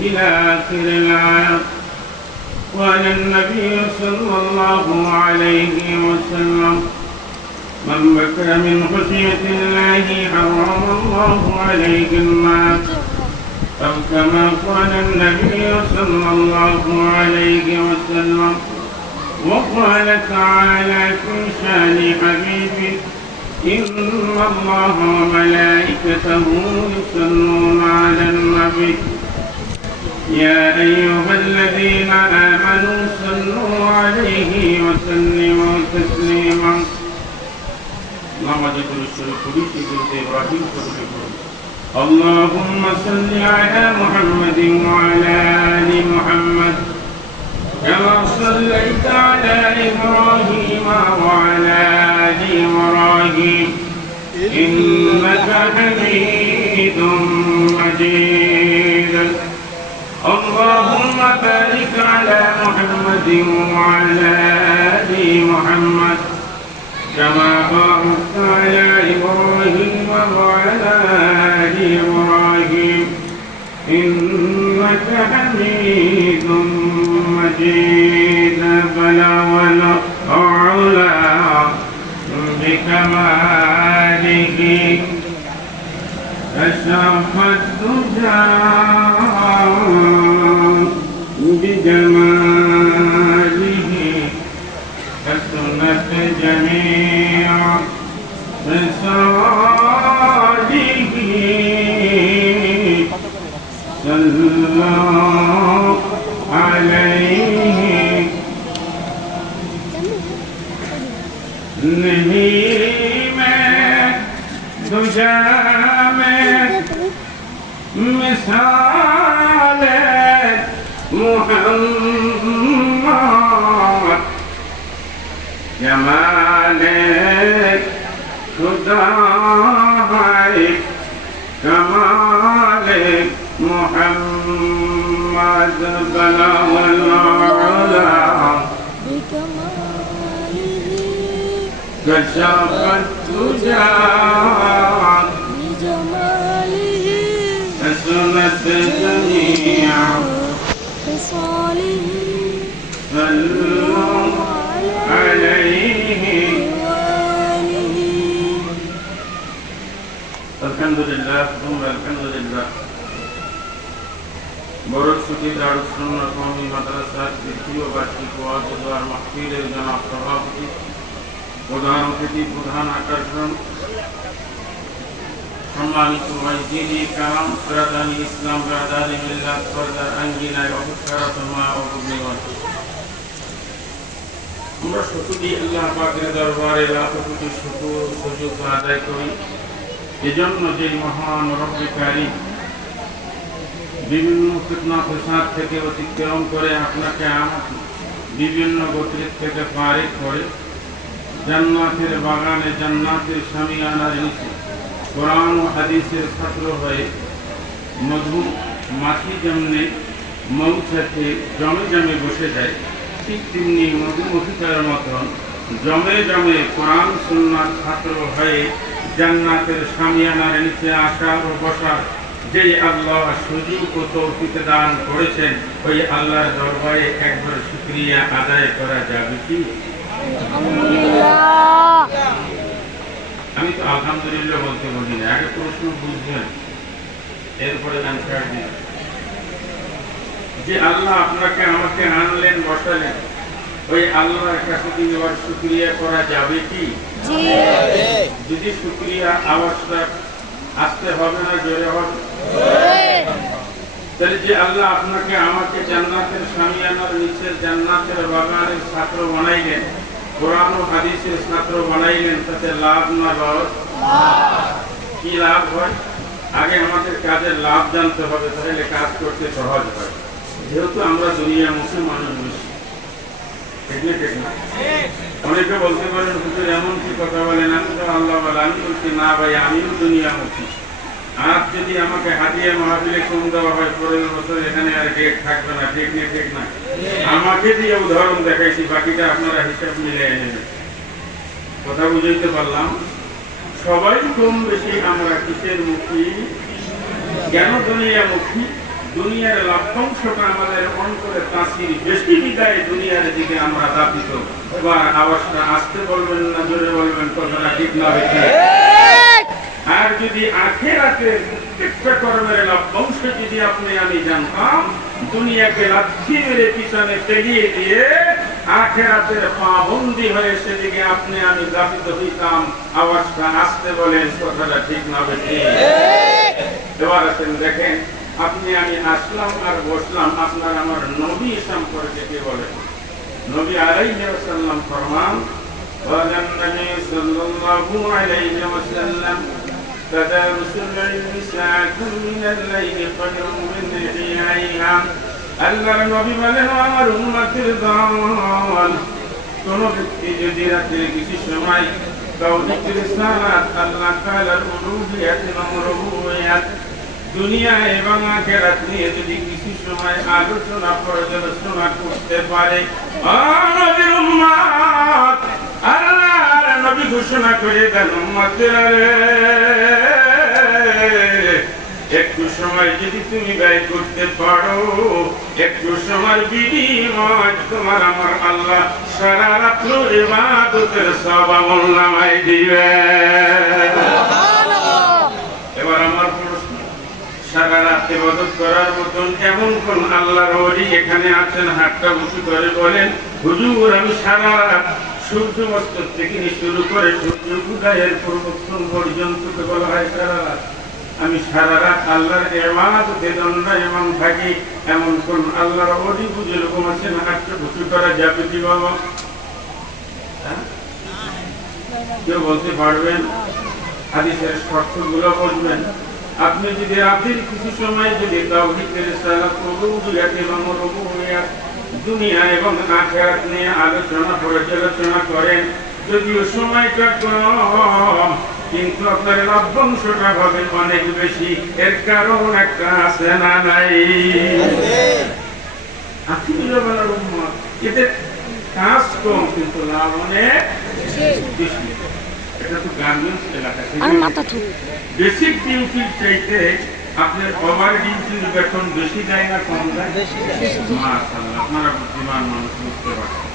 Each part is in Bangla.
إلى آخر الآية. قال النبي صلى الله عليه وسلم: من بكى من خشية الله حرم الله عليه النار. أو كما قال النبي صلى الله عليه وسلم. وقال تعالى في شان حبيبه: إن الله وملائكته يصلون على النبي يا أيها الذين آمنوا صلوا عليه وسلموا تسليما. اللهم صل على محمد وعلى آل محمد كما صليت على إبراهيم وعلى آل إبراهيم إنك حميد مجيد. اللهم بارك على محمد وعلى آل محمد كما باركت على إبراهيم وعلى آل إبراهيم إنك حميد مجيد. فلا ولا أعلى بكماله كشف الدجى بجماله حسنت جميع خصاله. صلى عليه नहीं मैं दुजा में मिसाल मुहम्मद जमाल खुदा कमाल मुहम्मद बला كشف الدجى بجماله حسنت جميع خصاله. صلوا عليه. الحمد لله ثم الحمد لله. বরকসুটি দারুস সুন্নাহ কওমি মাদ্রাসার দ্বিতীয় বার্ষিক ওয়াজ ও দোয়ার মাহফিলের জনাব সভাপতি, প্রধান অতিথি, প্রধান আকর্ষণ, সম্মানিত মুআজ্জিনী কারাম, শ্রদ্ধানী ইসলাম ব্রাদারি মিল্লাত পর্দার আঙ্গিনায় অবস্থারত মা ও ভগ্নীগণ, আমরা সকলেই আল্লাহ পাকের দরবারে লাখ কোটি শুকর সুজুদ আদায় করি। এজন্য যে মহান রব্বে কারীম বিভিন্ন ফিতনা ফাসাদ থেকে অতিক্রম করে আপনাকে আমাকে বিভিন্ন গোত্রের থেকে ফারিক করে জান্নাতের বাগানে জান্নাতের শামিয়ানার নিচে কোরআন ও হাদিসের ছাত্র হয়ে মধু মাছি যেমনি মৌচাকে জমে জমে বসে যায়, ঠিক তেমনি মধুমক্ষিকার মতন জমে জমে কোরআন সুন্নাহর ছাত্র হয়ে জান্নাতের শামিয়ানার নিচে আসার ও বসার যেই আল্লাহ সুযোগ ও তৌফিক দান করেছেন, ওই আল্লাহর দরবারে একবার শুকরিয়া আদায় করা যাবে কি? আমি তো আলহামদুলিল্লাহ বলতে বলি না, আগে প্রশ্ন বুঝবেন এরপরে অ্যান্সার দিন। যে আল্লাহ আপনাকে আমাকে আনলেন বসালেন, ওই আল্লাহর কাছে কি এবার শুকরিয়া করা যাবে কি? যদি শুকরিয়া আওয়াজটা আসতে হবে না জোরে হবে? তাহলে যে আল্লাহ আপনাকে আমাকে জান্নাতের শামিয়ানার নিচের জান্নাতের বাগানের ছাত্র বানাইলেন, কোরআন ও হাদিসের ছাত্র বানাইলেন, তাতে লাভ না লস? কি লাভ হয়? আগে আমাদের কাজের লাভ জানতে হবে, তাহলে কাজ করতে সহজ হয়। যেহেতু আমরা দুনিয়ামুখী মানুষ বেশি, ঠিক না? অনেকে বলতে পারেন হুজুর এমন কি কথা বলেন, আমি তো আল্লাহ বলে। আমি বলছি না ভাই, আমিও দুনিয়ামুখী। আর যদি আমাকে হাদিয়া মাহফিলে কম দেওয়া হয়, পরের বছর এখানে আর ডেট থাকবে না, ঠিক না? আমাকে দিয়ে উদাহরণ দেখাইছি, বাকিটা আপনারা হিসাব মিলে নেবেন। কথা বুঝাইতে পারলাম? সবাই কম বেশি আমরা কিসের মুখী? কেন দুনিয়ামুখী? দুনিয়ার লভ্যাংশটা আমাদের অন্তরে তাসির বেশি বিদায় দুনিয়ার দিকে আমরা দাপিত। এবার আওয়াজটা আসতে বলবেন না জোরে বলবেন, কথাটা ঠিক না হয়েছে? আর যদি আখেরাতে প্রত্যেকটা কর্মের লভ্যাংশ যদি আপনি আমি জানতাম, দুনিয়াকে লাথি মেরে পিছনে পেরিয়ে দিয়ে আখেরাতের পাবন্দি হয়ে সেদিকে আপনি আমি দাপিত হইতাম। আওয়াজটা আসতে বলেন, কথাটা ঠিক না হয়েছে? এবার আছেন দেখেন, আপনি আমি আসলাম আর বসলাম, আপনার আমার নবী সম্পর্কে কি বলেন? নবী আলাইহি ওয়াসাল্লাম ফরমান, ওয়ালান নবী সাল্লাল্লাহু আলাইহি ওয়াসাল্লাম তাদারুসুল ইলমি সাআতুন মিনাল লাইলি খায়রুম মিন ইহইয়া। আল্লাহর নবী বলেন, আমার উম্মতের দল, কোন ব্যক্তি যদি রাতের কিছু সময় তাওহীদ রিসালাত, আল্লাহ তাআলার উলুহিয়াত এবং রুবুবিয়াত, দুনিয়া এবং আখিরাত নিয়ে যদি কিছু সময় আলোচনা পর্যালোচনা করতে পারে, নবীর উম্মত, আল্লাহর নবী ঘোষণা করে দেন, উম্মতেরা রে, একটু সময় যদি তুমি ব্যয় করতে পারো, একটু সময় বিনিময় তোমার আমার আল্লাহ সারা রাত্র ইবাদতের সওয়াব নামায় দিবে। এবার আমার প্রশ্ন, সারা রাত ইবাদত করার মতন এমন কোন আল্লাহর ওলি এখানে আছেন? হাতটা উঁচু করে বলেন, হুজুর আমি সারা রাত সূর্যাস্ত থেকে শুরু করে সূর্য উদয়ের পূর্বক্ষণ পর্যন্ত বলা হয় সারা রাত আমি সারা রাত আল্লাহর ইবাদতে দণ্ডায়মান থাকি, এমন কোন আল্লাহর ওলি বুজুর্গ আছেন? হাতটা উঁচু করা যাবে কি বাবা? কেউ বলতে পারবেন? হাদিসের শর্তগুলো বলবেন। আপনি যদি রাতের কিছু সময় যদি তাওহীদের রিসালাত, উলুহিয়াত এবং রুবুবিয়াত, দুনিয়া এবং আখিরাত নিয়ে আলোচনা পর্যালোচনা করেন, যদিও সময়টা কম, কিন্তু আপনার লভ্যাংশটা হবে অনেক বেশি। এর কারণ একটা আছে না নাই? আখিরুল উম্মত, এদের কাজ কম কিন্তু লাভ অনেক বেশি। এটা তো গার্মেন্টস এলাকা, বেসিক ডিউটির চাইতে আপনার ওভার ডিউটির বেতন বেশি দেয় না কম দেয়? মাশাআল্লাহ, আপনারা বুদ্ধিমান মানুষ, বুঝতে পারছেন।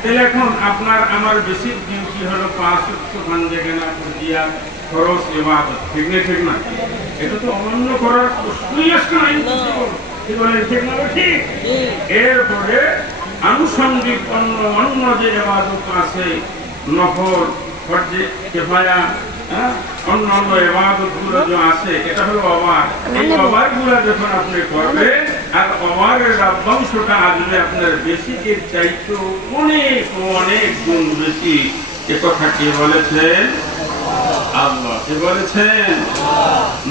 তাহলে এখন আপনার আমার বেসিক ডিউটি হলো 5 ওয়াক্ত বান্দেগানা দিয়া ফরজ ইবাদত, ঠিক না? ঠিক না? এটা তো অমান্য করার প্রশ্নই আসে না। কি বলেন, ঠিক না? ঠিক। এরপরে আনুষঙ্গিক অন্য যে ইবাদত আছে, নফল, ফরজে কিফায়া, অন্যান্য ইবাদতগুলো যে আছে, এটা হলো ওভার। এই ওভারগুলো যখন আপনি করবেন আর ওভারের লভ্যাংশটা আসবে আপনার বেসিকের চাইতে অনেক অনেক গুণ বেশি। এ কথা কে বলেছেন? আল্লাহ। কে বলেছেন?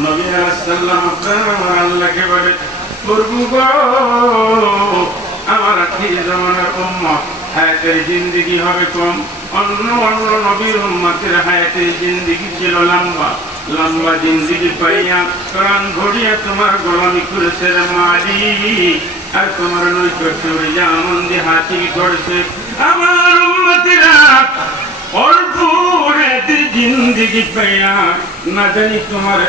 নবী আলাইহিস সালাম আপনার আল্লাহকে বলে, প্রভু গো, আমার আখির জামানার উম্মত হায়াতের জিন্দেগি হবে কম। অন্য নবীর উম্মতের হায়াতের জিন্দেগি ছিল লম্বা। লম্বা জিন্দেগি পাইয়া প্রাণ ভরিয়া তোমার গোলামি করেছে মালিক, আর তোমার নৈকট্য হইয়া আনন্দে হাসিল করেছে। আমার উম্মতেরা অল্প হায়াতের জিন্দেগি পাইয়া না জানি তোমার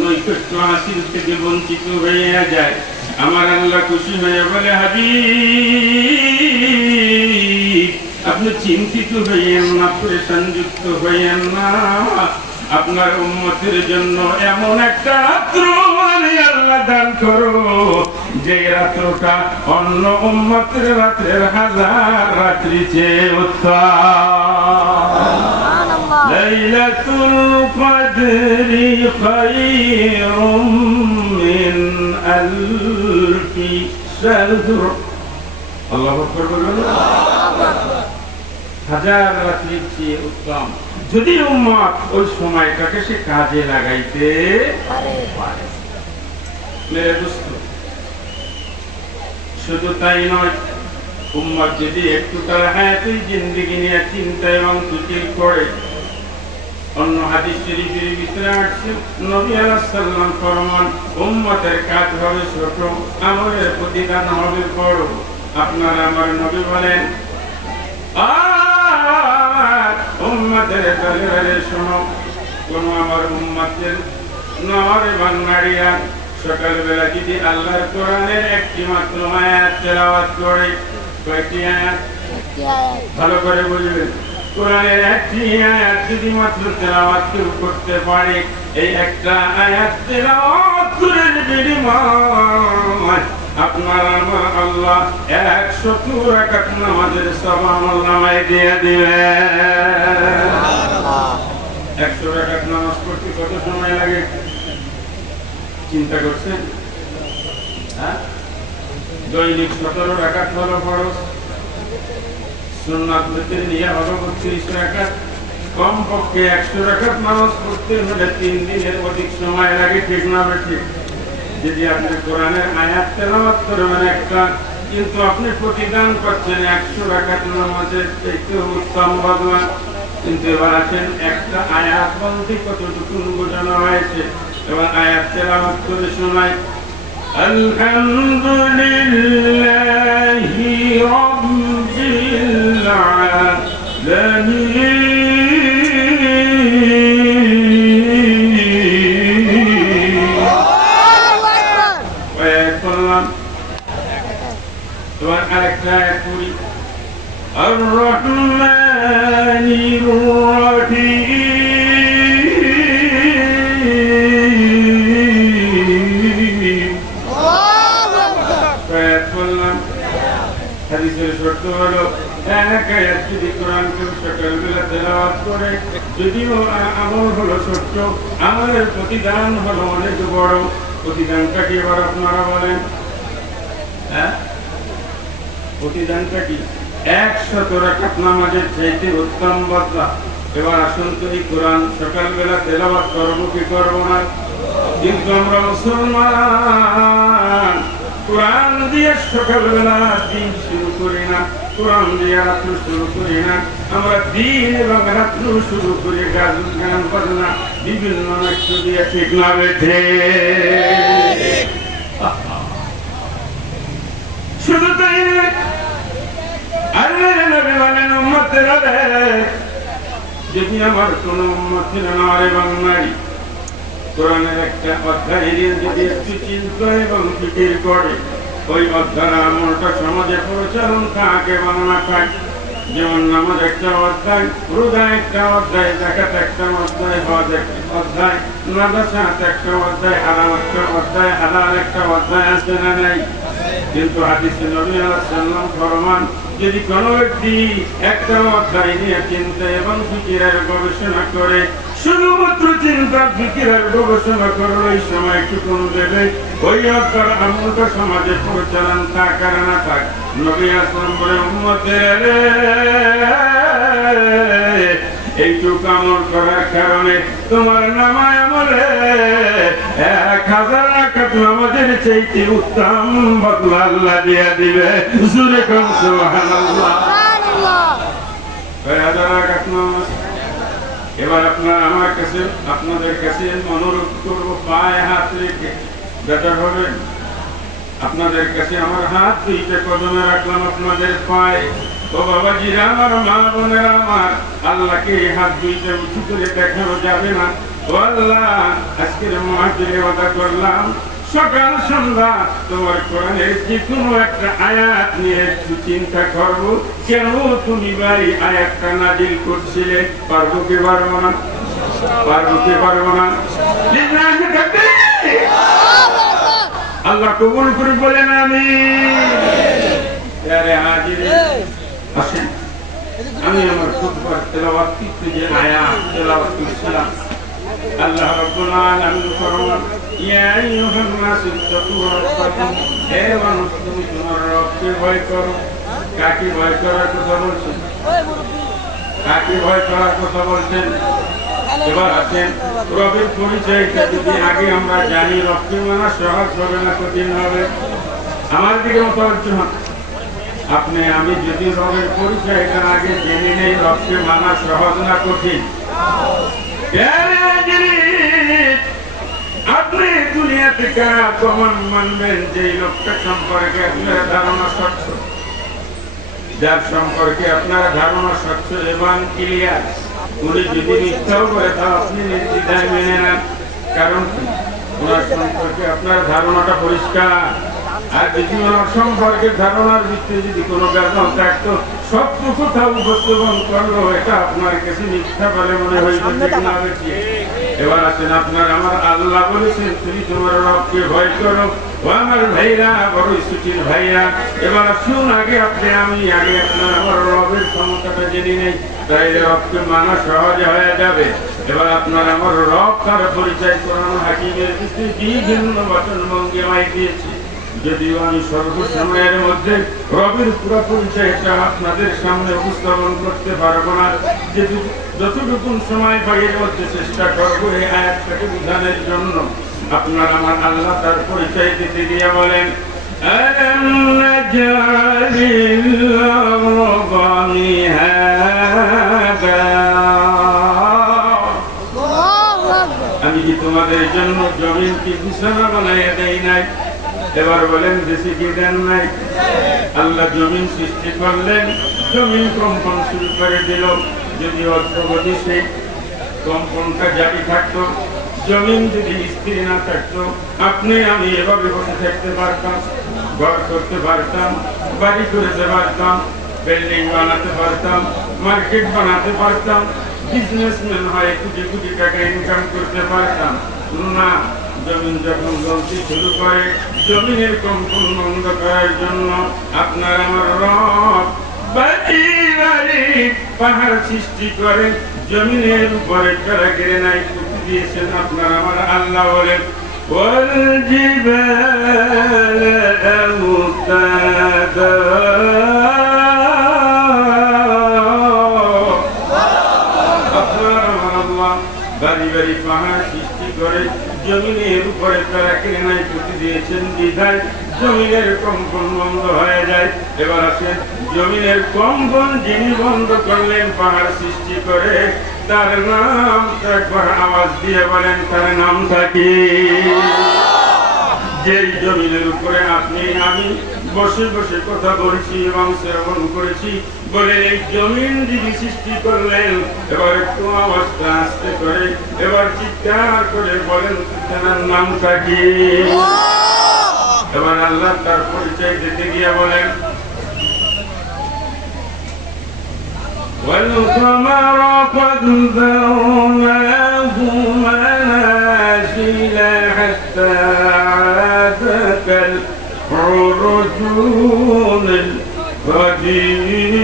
নৈকট্য হাসিল থেকে বঞ্চিত হইয়া যায়। আমার আল্লাহ খুশি হয়ে বলে, হাবিব, আপনি চিন্তিত হইয়েন না, প্রেশান যুক্ত হইয়েন না। আপনার উম্মতের জন্য এমন একটা রাত্র আমি আল্লাহ দান করো, যে রাত্রটা অন্য উম্মতের রাত্রের 1000 রাত্রি চেয়ে উত্তম। লাইলাতুল কদরি খায়রুম মিন আলফি শাহর। আল্লাহু আকবার বলুন। 1000 রাত্রির চেয়ে উত্তম, যদি উম্মত ওই সময়টাকে সে কাজে লাগাইতে পারে। মেরে দোস্ত, শুধু তাই নয়, উম্মত যদি একটু তার হায়াতের জিন্দেগি নিয়ে চিন্তা এবং ফিকির করে, অন্য হাদিস শরীফের ভিতরে আসছে, নবী আলাইহিস সালাম ফরমান, উম্মতের কাজ হবে ছোট, আমলের প্রতিদান হবে বড়। আপনার আমার নবী বলেন, উম্মতের দলের শোনো, কোন আমার উম্মতের নর এবং নারীরা সকালবেলা যদি আল্লাহর কোরআনের একটি মাত্র আয়াত তেলাওয়াত করে, কয়টি আয়াত? ভালো করে বুঝবেন। কোরআনের একটি আয়াত যদি মাত্র তেলাওয়াত করতে পারে, এই একটা আয়াত তেলাওয়াত করে বিনিময় আপনার আমার আল্লাহ 100 রাকাত নামাজের সওয়াব আমলনামায় দিয়ে দিবেন। 100 রাকাত নামাজ পড়তে কত সময় লাগে চিন্তা করছেন? দৈনিক 17 রাকাত হলো ফরজ, সুন্নাত ভিতরে নিয়ে হলো 32 রাকাত। কমপক্ষে 100 রাকাত নামাজ পড়তে হলে 3 দিনের অধিক সময় লাগে, ঠিক না ঠিক? যদি আপনি কোরআনের আয়াত তেলাওয়াত করবেন একটা, কিন্তু আপনি প্রতিদান পাচ্ছেন 100 রাকাত নামাজের চাইতে উত্তম বদলা। কিন্তু এবার আসেন, একটা আয়াত বলতে কতটুকু বোঝানো হয়েছে, এবার আয়াত তেলাওয়াত করে শোনাই। আলহামদুলিল্লাহি রাব্বিল আলামিন। তোমার আরেকটা আয়াত পড়ি, আর-রহমানির রহিম। আয়াত বললাম। হাদিসের শর্ত হলো এক আয়াত যদি কোরআন কেউ সকালবেলা তেলাওয়াত করে, যদিও আমল হলো ছোট্ট, আমাদের প্রতিদান হলো অনেক বড়। প্রতিদানটা কি এবার আপনারা বলেন? হ্যাঁ, প্রতিদানটা কি? 100 রাকাত নামাজের চাইতে উত্তম বদলা। এবার আসুন তো, এই কোরআন সকালবেলা তেলাওয়াত করবো কি করবো না? কিন্তু আমরা মুসলমান কোরআন দিয়ে সকালবেলা দিন শুরু করি না, কোরআন দিয়ে রাত্র শুরু করি না। আমরা দিন এবং রাত্র শুরু করি গান বাজনা বিভিন্ন নাট্য দিয়ে, ঠিক না বেঠে? শুধু তাই নয়, আল্লাহর নবী বলেন, উম্মতেরা রে, যদি আমার কোন উম্মতেরা নারী এবং নারী কোরআনের একটা অধ্যায় যদি একটু চিন্তা এবং ফিকির করে, ওই অধ্যায় আমলটা সমাজে প্রচলন থাকে বা না থাকে। যেমন নামাজ একটা অধ্যায়, রোজা একটা অধ্যায়, যাকাত একটা অধ্যায়, হজ একটা অধ্যায়, মাদ্রাসাত একটা অধ্যায়, হারাম একটা অধ্যায়, হালাল একটা অধ্যায়, আছে না নাই? কিন্তু হাদিসে নবী আলাইহিস সালাম ফরমান, যদি কোনো ব্যক্তি একটা অধ্যায় নিয়ে চিন্তা এবং ফিকিরের গবেষণা করে, শুধুমাত্র চিন্তা ফিকিরের গবেষণা করলে ওই সময় টুকুন দেবে, ওই অধ্যায় আমলটা সমাজে প্রচলন থাক আর না থাক, নবী আসলাম বলে, উম্মতের এইটুকু আমল করার কারণে তোমার নামায় আমলে 1000 রাকাত নামাজের চাইতে উত্তম বদলা আল্লাহ দিয়ে দিবে। জোরে কোন সুবহানাল্লাহ। 1000 রাকাত নামাজ। এবার আমার কাছে, আপনাদের কাছে অনুরোধ করবো, পায়ে হাত রেখে বেটার হবে। আপনাদের কাছে আমার হাত দুইটা কদমে রাখলাম, আপনাদের পায়ে। ও বাবাজিরা আমার, মা বোনেরা আমার, আল্লাহকে হাত দুইটা উঁচু করে দেখানো যাবে না? ও আল্লাহ, আজকের মাহফিলে ওয়াদা করলাম, সকাল সন্ধ্যা তোমার কোরআনের যে কোনো একটা আয়াত নিয়ে একটু চিন্তা করবো, কেন তুমি ভাই আয়াতটা নাজিল করছিলে। পারবো কি পারবো না? পারবো কি পারবো না? আল্লাহ কবুল করে বলেন আমিন। আসেন, আমি আমার খুতবার তেলাওয়াত করতে যে আয়াত তেলাওয়াত করছিলাম, আল্লাহ রাব্বুল আলামিন ফরমান, ইয়া আইয়ুহান নাস ইত্তাকু রাব্বাকুম, হে মানুষ তুমি তোমার রবকে ভয় করো। কাকে ভয় করার কথা বলছেন? কাকে ভয় করার কথা বলছেন? এবার আছেন, রবের পরিচয়টা যদি আগে আমরা জানি, রবকে মানা সহজ হবে না কঠিন হবে? আমার দিকে মতামত হন। আপনি আমি যদি রবের পরিচয়টা আগে জেনে নেই, রবকে মানা সহজ না কঠিন? আপনি দুনিয়াতে কখন মানবেন যে লোকটা সম্পর্কে আপনার ধারণা স্বচ্ছ, যার সম্পর্কে আপনার ধারণা স্বচ্ছ এবং ক্লিয়ার, উনি যদি মিথ্যাও করে তাও আপনি নির্দ্বিধায় মেনে নেন? কারণ কি? ওনার সম্পর্কে আপনার ধারণাটা পরিষ্কার। আর যদি ওনার সম্পর্কে ধারণার ভিত্তিতে যদি কোনো ব্যাপার থাকতো, সবটুকু তা উপস্থাপন করলো, এটা আপনার কাছে মিথ্যা বলে মনে হইতো, ঠিক না বেশি? এবার আসেন, আপনার আমার আল্লাহ বলেছেন তুমি তোমার রবকে ভয় করো। ও আমার ভাইরা, বড় ছুটির ভাইরা, এবার আসুন আগে আমি আগে আপনার আমার রবের ক্ষমতাটা জেনে নেই, তাই রবকে মানা সহজ হয়ে যাবে। এবার আপনার আমার রব তার পরিচয় কোরআন হাকিমের বিভিন্ন বচন ভঙ্গিমায় দিয়েছি। যদিও আমি সর্বসময়ের মধ্যে রবের পুরো পরিচয়টা আপনাদের সামনে উপস্থাপন করতে পারবো না, যতটুকু সময় পাইয়ের মধ্যে চেষ্টা করবো এই আয়াতটাকে বোঝানোর জন্য। আপনার আমার আল্লাহ তার পরিচয় দিতে গিয়ে বলেন, ألم نجعل الأرض مهادا আমি কি তোমাদের জন্য জমিন কি বিছানা বানাইয়া দেই নাই? এবার বলেন দেশে কি দেন নাই? আল্লাহ জমিন সৃষ্টি করলেন, জমিন কম্পন শুরু করে দিল। যদি অগ্রগতি সেই কম্পনটা জারি থাকতো, জমিন যদি স্থির না থাকতো, আপনি আমি এভাবে বসে থাকতে পারতাম, ঘর করতে পারতাম, বাড়ি করতে পারতাম, বিল্ডিং বানাতে পারতাম, মার্কেট বানাতে পারতাম, বিজনেসম্যান হয়ে কোটি কোটি টাকা ইনকাম করতে পারতাম না। জমিন যখন চলতে শুরু করে, জমিনের কম্পন বন্ধ করার জন্য আপনার আমার রব বাড়ি বাড়ি পাহাড় সৃষ্টি করে জমিনের উপরে চড়া কেড়ে নাই দিয়েছেন। আপনার আমার আল্লাহ বলেন, والجبال أوتادا বাড়ি বাড়ি পাহাড় সৃষ্টি করে জমিনের উপরে তারা কিনে নাই পুঁতি দিয়েছেন বিধায় জমিনের কম্পন বন্ধ হয়ে যায়। এবার আসেন, জমিনের কম্পন যিনি বন্ধ করলেন পাহাড় সৃষ্টি করে, তার নাম একবার আওয়াজ দিয়ে বলেন, তার নামটা কি? যেই জমিনের উপরে আপনি আমি বসে বসে কথা বলছি এবং শ্রবণ করেছি, বলে এই জমিন যিনি সৃষ্টি করলেন, এবার একটু আওয়াজটা আসতে করে এবার চিৎকার করে বলেন তার নামটা কি? এবার আল্লাহ তার পরিচয় দিতে গিয়ে বলেন, والقمر قدرناه منازل حتى عاد كالعرجون القديم।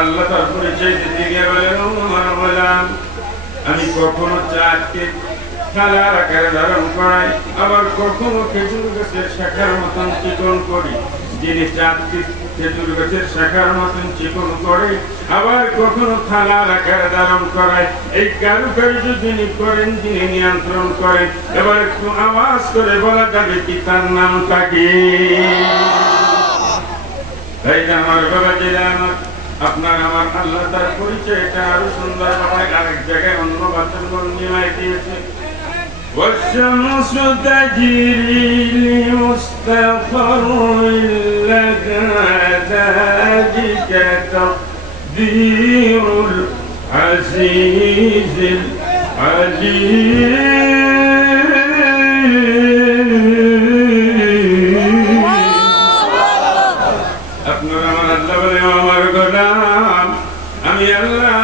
আল্লাহ তার পরিচয় দিতে গিয়ে বলেন, আমি কখনো চাঁদকে থালার আকারে ধারণ করাই, আবার কখনো খেজুর গাছের শাখার মতন চিকন করি। যিনি চাঁদকে খেজুর গাছের শাখার মতন চিকন করে, আবার কখনো থালার আকারে ধারণ করায়, এই কারুকার্য যিনি করেন, যিনি নিয়ন্ত্রণ করেন, এবার একটু আওয়াজ করে বলা যাবে কি তার নামটা কি? তাই আমার বাবা যেটা আমার আপনার আমার আল্লাহ তার পরিচয়টা আরো সুন্দর ভাবে আরেক জায়গায় অন্য বাচন ভঙ্গিমায় দিয়েছে। والشمس تجري لمستقر لها ذلك تقدير العزيز العليم। আপনার আমার আল্লাহ বলে, আমার গোলাম আমি আল্লাহ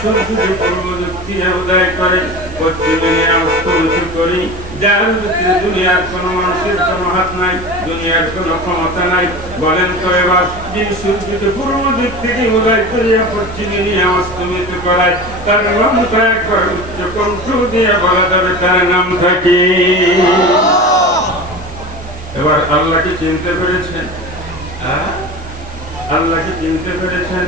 সূর্যকে পূর্ব দিক থেকে উদয় করে পশ্চিমে অস্ত উঁচু করি, যার ভিতরে দুনিয়ার কোনো মানুষের কোনো হাত নাই, দুনিয়ার কোনো ক্ষমতা নাই। বলেন তো এবার, যিনি সূর্যকে পূর্ব দিক থেকে উদয় করিয়া পশ্চিমে নিয়ে অস্তমিত করায়, তার নামটা একবার উচ্চ কণ্ঠ দিয়ে বলা যাবে তার নামটা কি? এবার আল্লাহকে চিনতে পেরেছেন? আল্লাহকে চিনতে পেরেছেন?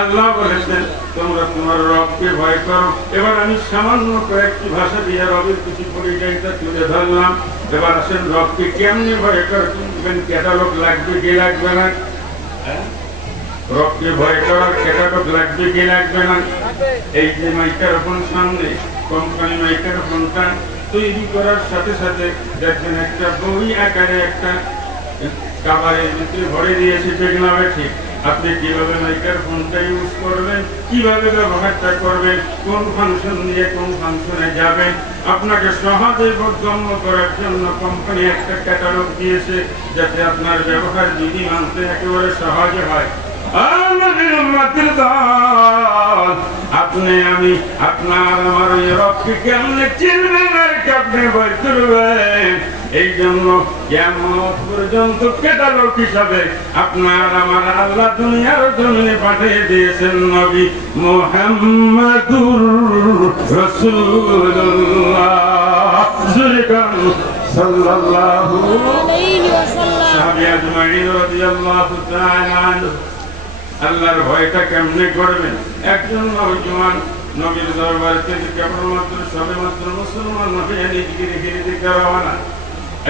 আল্লাহ বলেছেন তোমরা তোমার রবকে ভয় করো। এবার আমি সামান্য কয়েকটি ভাষা দিয়ে রবের কিছু পরিচয়টা তুলে ধরলাম। এবার আসেন, রবকে কেমনি ভয় করবেন? ক্যাটালগ লাগবে কি লাগবে না? রবকে ভয় করার ক্যাটালগ লাগবে কি লাগবে না? এই যে মাইক্রোফোন সামনে, কোম্পানি মাইক্রোফোনটা তৈরি করার সাথে সাথে দেখবেন একটা বই আকারে একটা কাভারের ভিতরে ভরে দিয়েছে, ঠিক না ঠিক? আপনি কিভাবে মাইক্রোফোনটা ইউজ করবেন, কিভাবে ব্যবহারটা করবেন, কোন ফাংশন দিয়ে কোন ফাংশনে যাবেন, আপনাকে সহজে বোধগম্য করার জন্য কোম্পানি একটা ক্যাটালগ দিয়েছে, যাতে আপনার ব্যবহার বিধি মানতে একেবারে সহজ হয়। আমাদের উম্মতের দল, আপনি আমি আপনার আমার ওই রবকে কেমনে চিনবেন আর কেমনে ভয় করবেন? এই জন্য কিয়ামত পর্যন্ত ক্যাটালগ হিসাবে আপনার আমার আল্লাহ দুনিয়ার জমিনে পাঠিয়ে দিয়েছেন নবী মুহাম্মাদুর রাসূলুল্লাহ সাল্লাল্লাহু আলাইহি ওয়াসাল্লাম। সাহাবী আজমাইন রাদিয়াল্লাহু তাআলা আনহু আল্লাহর ভয়টা কেমনে করবেন? একজন নওজোয়ান নবীর দরবার থেকে কেবলমাত্র সবেমাত্র মুসলমান হয়ে নিজেকে রেখে দিতে রওনা।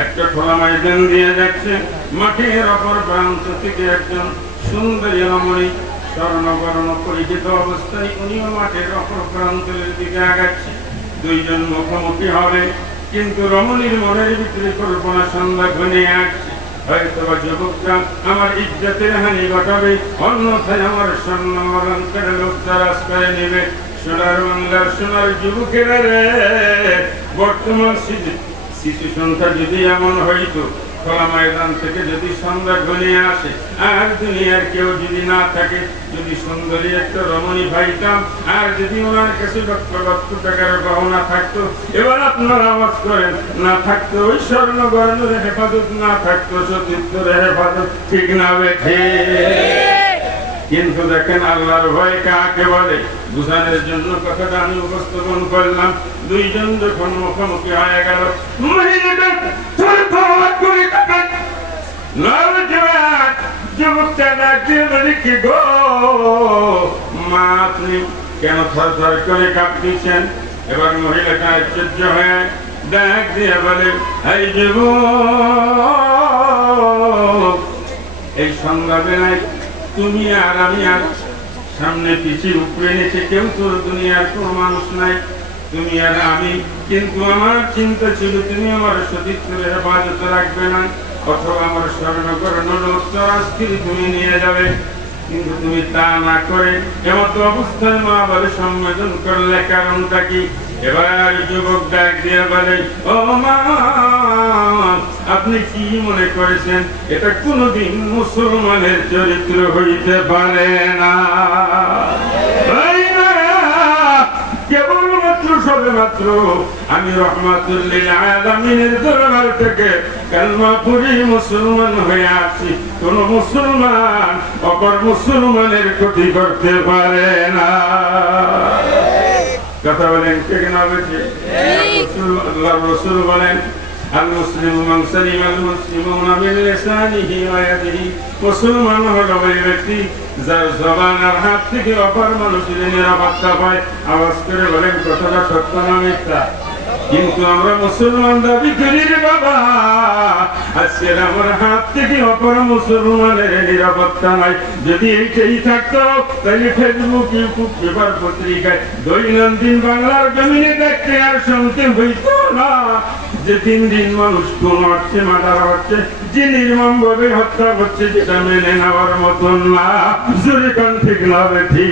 একটা খোলা ময়দান দিয়ে যাচ্ছে, মাঠের অপর প্রান্ত থেকে একজন সুন্দরী রমণী স্বর্ণবর্ণ পরিচিত অবস্থায় উনিও মাঠের অপর প্রান্তের দিকে আগাচ্ছে। দুইজন মুখোমুখি হবে, কিন্তু রমণীর মনের ভিতরে কল্পনা সন্ধ্যা ঘনিয়ে আসছে। হয়তো যুবকটা আমার ইজ্জতের হানি ঘটাবে, অন্যথায় আমার স্বর্ণ অলঙ্কারের লোকটা রাস্তায় নেবে। সোনার বাংলার সোনার যুবকেরা রে, বর্তমান শিশু সংখ্যা যদি এমন হইতো, খোলা ময়দান থেকে যদি সন্ধ্যা ঘনিয়ে আসে আর দুনিয়ার কেউ যদি না থাকে, যদি সুন্দরী একটা রমণী পাইতাম আর যদি ওনার কাছে লক্ষ লক্ষ টাকার গহনা থাকতো, এবার আপনার আওয়াজ করেন, না থাকতো ওই স্বর্ণবর্ণের হেফাজত, না থাকতো সতীর্থের হেফাজত, ঠিক না বেঠে? কিন্তু দেখেন আল্লাহর ভয় কাকে বলে, বুঝানোর জন্য কথাটা আমি উপস্থাপন করলাম। দুইজন যখন মুখোমুখি হয়ে গেল, মহিলাটা থরথর করে কাঁপে। নওজোয়ান যুবকটা ডাক দিয়ে বলে, কি গো মা, আপনি কেন থরথর করে কাঁপতেছেন? এবার মহিলাটা আশ্চর্য হয়ে ডাক দিয়ে বলে, এই যুবক, এই সন্ধ্যাবেলায় তুমি আর আমি আর সামনে পিছিয়ে উপরে নিচে কেউ তোর দুনিয়ার কোনো মানুষ নাই, তুমি আর আমি। কিন্তু আমার চিন্তা ছিল তুমি আমার সতীর্থের হেফাজতে রাখবে না, অথবা আমার স্বর্ণবর্ণ লোকটা স্ত্রী তুমি নিয়ে যাবে। কিন্তু তুমি তা না করে এমত অবস্থায় মা বলে সম্বোধন করলে, কারণটা কি? এবার যুবক ডাক দিয়ে বলে, ও মা, আপনি কি মনে করেছেন এটা কোনদিন মুসলমানের চরিত্র হইতে পারে না? কেবলমাত্র সবেমাত্র আমি রহমাতুল লিল আলামিনের দরবার থেকে কালমা পড়ে মুসলমান হয়ে আসি। কোন মুসলমান অপর মুসলমানের ক্ষতি করতে পারে না। কথা বলেন ঠিক না? আল্লাহ রাসূল বলেন, আল মুসলিমু মান সালিমা আল মুসলিমুনা মিন লিসানিহি ওয়া ইয়াদিহি। মুসলমান হলো ওই ব্যক্তি যার জবান আর হাত থেকে অপর মানুষের নিরাপত্তা পায়। আওয়াজ করে বলেন কথাটা সত্য না মিথ্যা? কিন্তু আমরা মুসলমান দাবি করি রে বাবা, আজকে আমার হাত থেকে অপর মুসলমানের নিরাপত্তা নাই। যদি এইটাই থাকতো তাহলে ফেসবুক, ইউটিউব, পেপার, পত্রিকায় দৈনন্দিন বাংলার জমিনে দেখতে আর শুনতে হইতো না যে দিন দিন মানুষ খুন হচ্ছে, মার্ডার হচ্ছে, যে নির্মম ভাবে হত্যা করছে, যেটা মেনে নেওয়ার মতন না। জোরে কান ঠিক না বেঠি?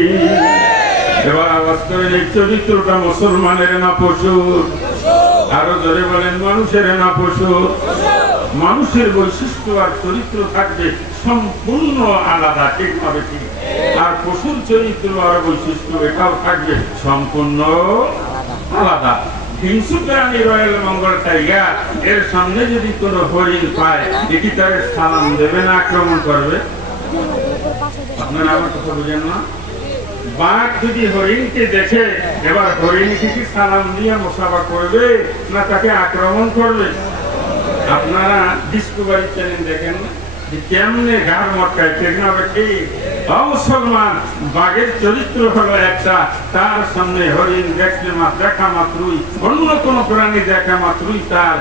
এবার আওয়াজ করেন, এই চরিত্রটা মুসলমানের না পশুর? আরো জোরে বলেন, মানুষের না পশুর? মানুষের বৈশিষ্ট্য আর চরিত্র থাকবে সম্পূর্ণ আলাদা, ঠিক হবে ঠিক? আর পশুর চরিত্র আর বৈশিষ্ট্য এটাও থাকবে সম্পূর্ণ আলাদা। হিংসু প্রাণী রয়েল মঙ্গল টাইগার, এর সামনে যদি কোনো হরিণ পায়, এটি তার সালাম দেবে না আক্রমণ করবে? আপনারা আমার কথা বুঝেন না? বাঘ যদি হরিণকে দেখে, এবার হরিণকে কি সালাম দিয়ে মোসাফা করবে না তাকে আক্রমণ করবে? আপনারা ডিসকভারি চ্যানেল দেখেন না, যে কেমনে ঘাড় মটকায়, ঠিক না? মুসলমান বাঘের চরিত্র হলো একটা, তার সামনে হরিণ দেখা মাত্রই, অন্য কোন প্রাণী দেখা মাত্রই তার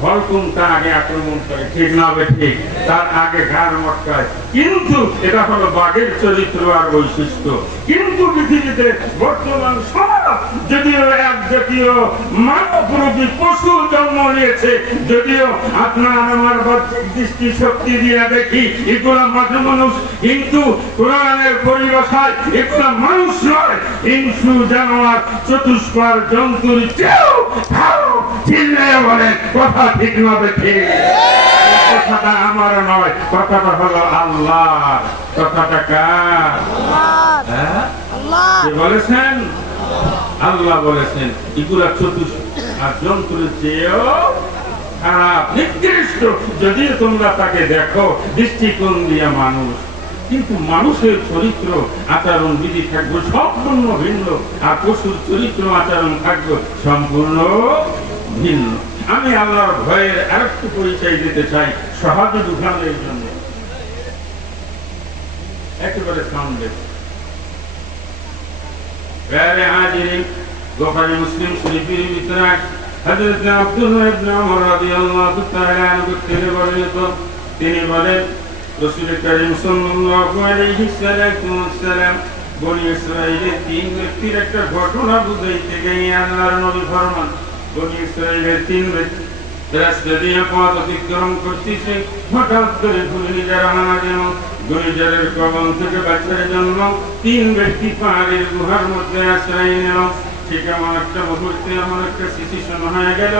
ভলকুমটা আগে আক্রমণ করে, ঠিক না ঠিক? তার আগে ঘাড় মটকায়। কিন্তু এটা হলো বাঘের চরিত্র আর বৈশিষ্ট্য। কিন্তু পৃথিবীতে বর্তমান সমাজ যদিও এক জাতীয় মানবরূপী পশু জন্ম নিয়েছে, যদিও আপনার আমার বাহ্যিক দৃষ্টি শক্তি দিয়ে দেখি এগুলা মাঝে মানুষ, কিন্তু কোরআনের পরিভাষায় এগুলা মানুষ নয়, হিংসু জানোয়ার, চতুষ্পার জন্তুর চেয়েও ভালো। চিল্লায় বলে কথা, ঠিক না ঠিক? কথাটা আমার নয়, কথাটা হলো আল্লাহ। কথাটা কার? বলেছেন আল্লাহ বলেছেন এগুলা আর জন্তুর চেয়েও খারাপ, নিকৃষ্ট। যদিও তোমরা তাকে দেখো দৃষ্টিকোণ দিয়ে মানুষ, কিন্তু মানুষের চরিত্র আচরণ বিধি থাকবে সম্পূর্ণ ভিন্ন, আর পশুর চরিত্র আচরণ থাকবে সম্পূর্ণ ভিন্ন। আমি আল্লাহর ভয়ের আরেকটু পরিচয় দিতে চাই সহজে ঢুকানোর জন্য। একেবারে সামনে বুখারী মুসলিম শরীফের ভিতরে হযরত আব্দুল্লাহ ইবনে ওমর রাদিয়াল্লাহু তাআলা আনহু তিনি বলেন রাসূল কারীম সাল্লাল্লাহু আলাইহি ওয়াসাল্লাম বনী ইসরাঈলের তিন ব্যক্তির একটা ঘটনা বুঝাইতে গিয়ে আল্লাহর নবী ফরমান, বনী ইসরাঈলের তিন ব্যক্তি রাস্তা দিয়ে পথ অতিক্রম করতেছে, হঠাৎ করে ঘূর্ণিঝড় হানা দিল। ঘূর্ণিঝড়ের কবল থেকে বাঁচার জন্য তিন ব্যক্তি পাহাড়ের গুহার মধ্যে আশ্রয় নিল। ঠিক এমন একটা মুহূর্তে এমন একটা সিচুয়েশন হয়ে গেল,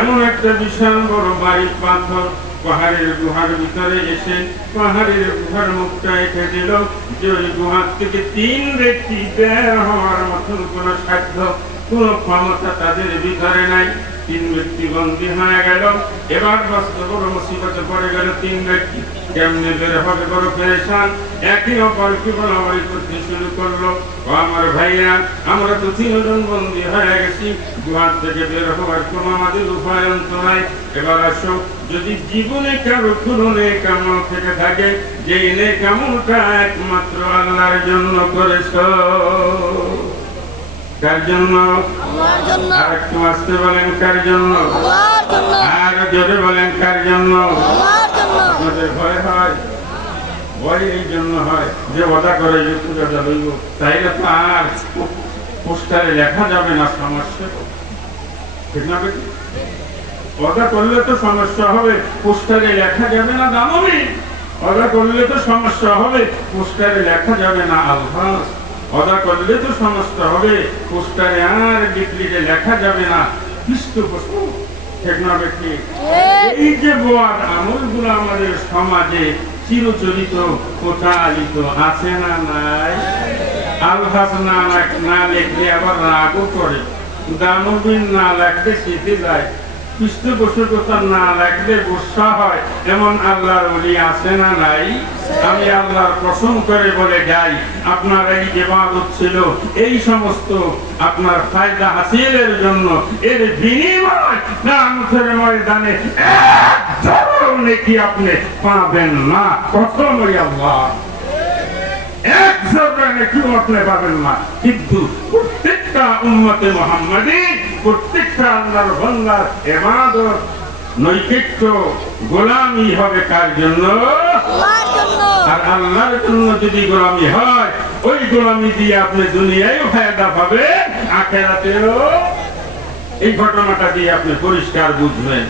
এমন একটা বিশাল বড় বাড়ি পাথর পাহাড়ের গুহার ভিতরে এসে পাহাড়ের গুহার মুখটা এঁকে দিল, যে ওই গুহার থেকে তিন ব্যক্তি বের হওয়ার মতন কোনো সাধ্য, কোনো ক্ষমতা তাদের ভিতরে নাই। তিন ব্যক্তি বন্দী হয়ে গেল। এবার বড় মুসিবতে পড়ে গেল তিন ব্যক্তি। কেমনে বের হবে বড় পেরেশান, একে অপরকে বলাবলি করতে শুরু করলো, ও আমার ভাইয়া আমরা তো তিনজন বন্দী হয়ে গেছি, গুহার থেকে বের হওয়ার কোনো আমাদের উপায় অন্ত নাই। এবার আসো, যদি জীবনে কারো কোনো নেক আমল থেকে থাকে, যে নেক আমলটা একমাত্র আল্লাহর জন্য করেছ। কার জন্য? আল্লাহর জন্য। আর একটু আসতে বলেন কার জন্য? আল্লাহর জন্য। আর জোরে বলেন কার জন্য? আল্লাহর জন্য। আমাদের ভয় হয়, ভয় এই জন্য হয় যে ওয়াদা করে যে পূজাটা হইব, তাইলে তো আর পোস্টারে লেখা যাবে না, সমস্যা। ঠিক না বেটি? ওয়াদা করলে তো সমস্যা হবে, পোস্টারে লেখা যাবে না দানবী। ওয়াদা করলে তো সমস্যা হবে, পোস্টারে লেখা যাবে না আল্লাহ। ওয়াদা করলে তো সমস্যা হবে, পোস্টারে আর ডিপ্লিটে লেখা যাবে না পৃষ্ঠপোষক। ঠিক না বেটি? এই যে বদ আমলগুলো আমাদের সমাজে চিরচরিত প্রচারিত আছে না নাই? আলহাস না লেখলে আবার রাগও করে, দানবীর না লেখলে শীতে যায়, পৃষ্ঠপোষকতা না লাগলে গুসা হয়, এমন আল্লাহর ওলি আছে না নাই? আমি আল্লাহর কসম করে বলে যাই, আপনার এই ইবাদত ছিল এই সমস্ত আপনার ফায়দা হাসিলের জন্য, এর বিনিময় কিয়ামতের ময়দানে এক নেকি আপনি পাবেন না। কসম আল্লাহ, এক নেকি আপনি পাবেন না। কিন্তু প্রত্যেকটা উম্মতে মুহাম্মাদী, প্রত্যেকটা আল্লাহর বান্দার ইবাদত নৈতিক গোলামি হবে কার জন্য? আল্লাহর জন্য। আর আল্লাহর জন্য যদি গোলামি হয়, ওই গোলামি দিয়ে আপনি দুনিয়ায় ফায়দা পাবেন, আখিরাতেও। এই ঘটনাটা দিয়ে আপনি পরিষ্কার বুঝবেন।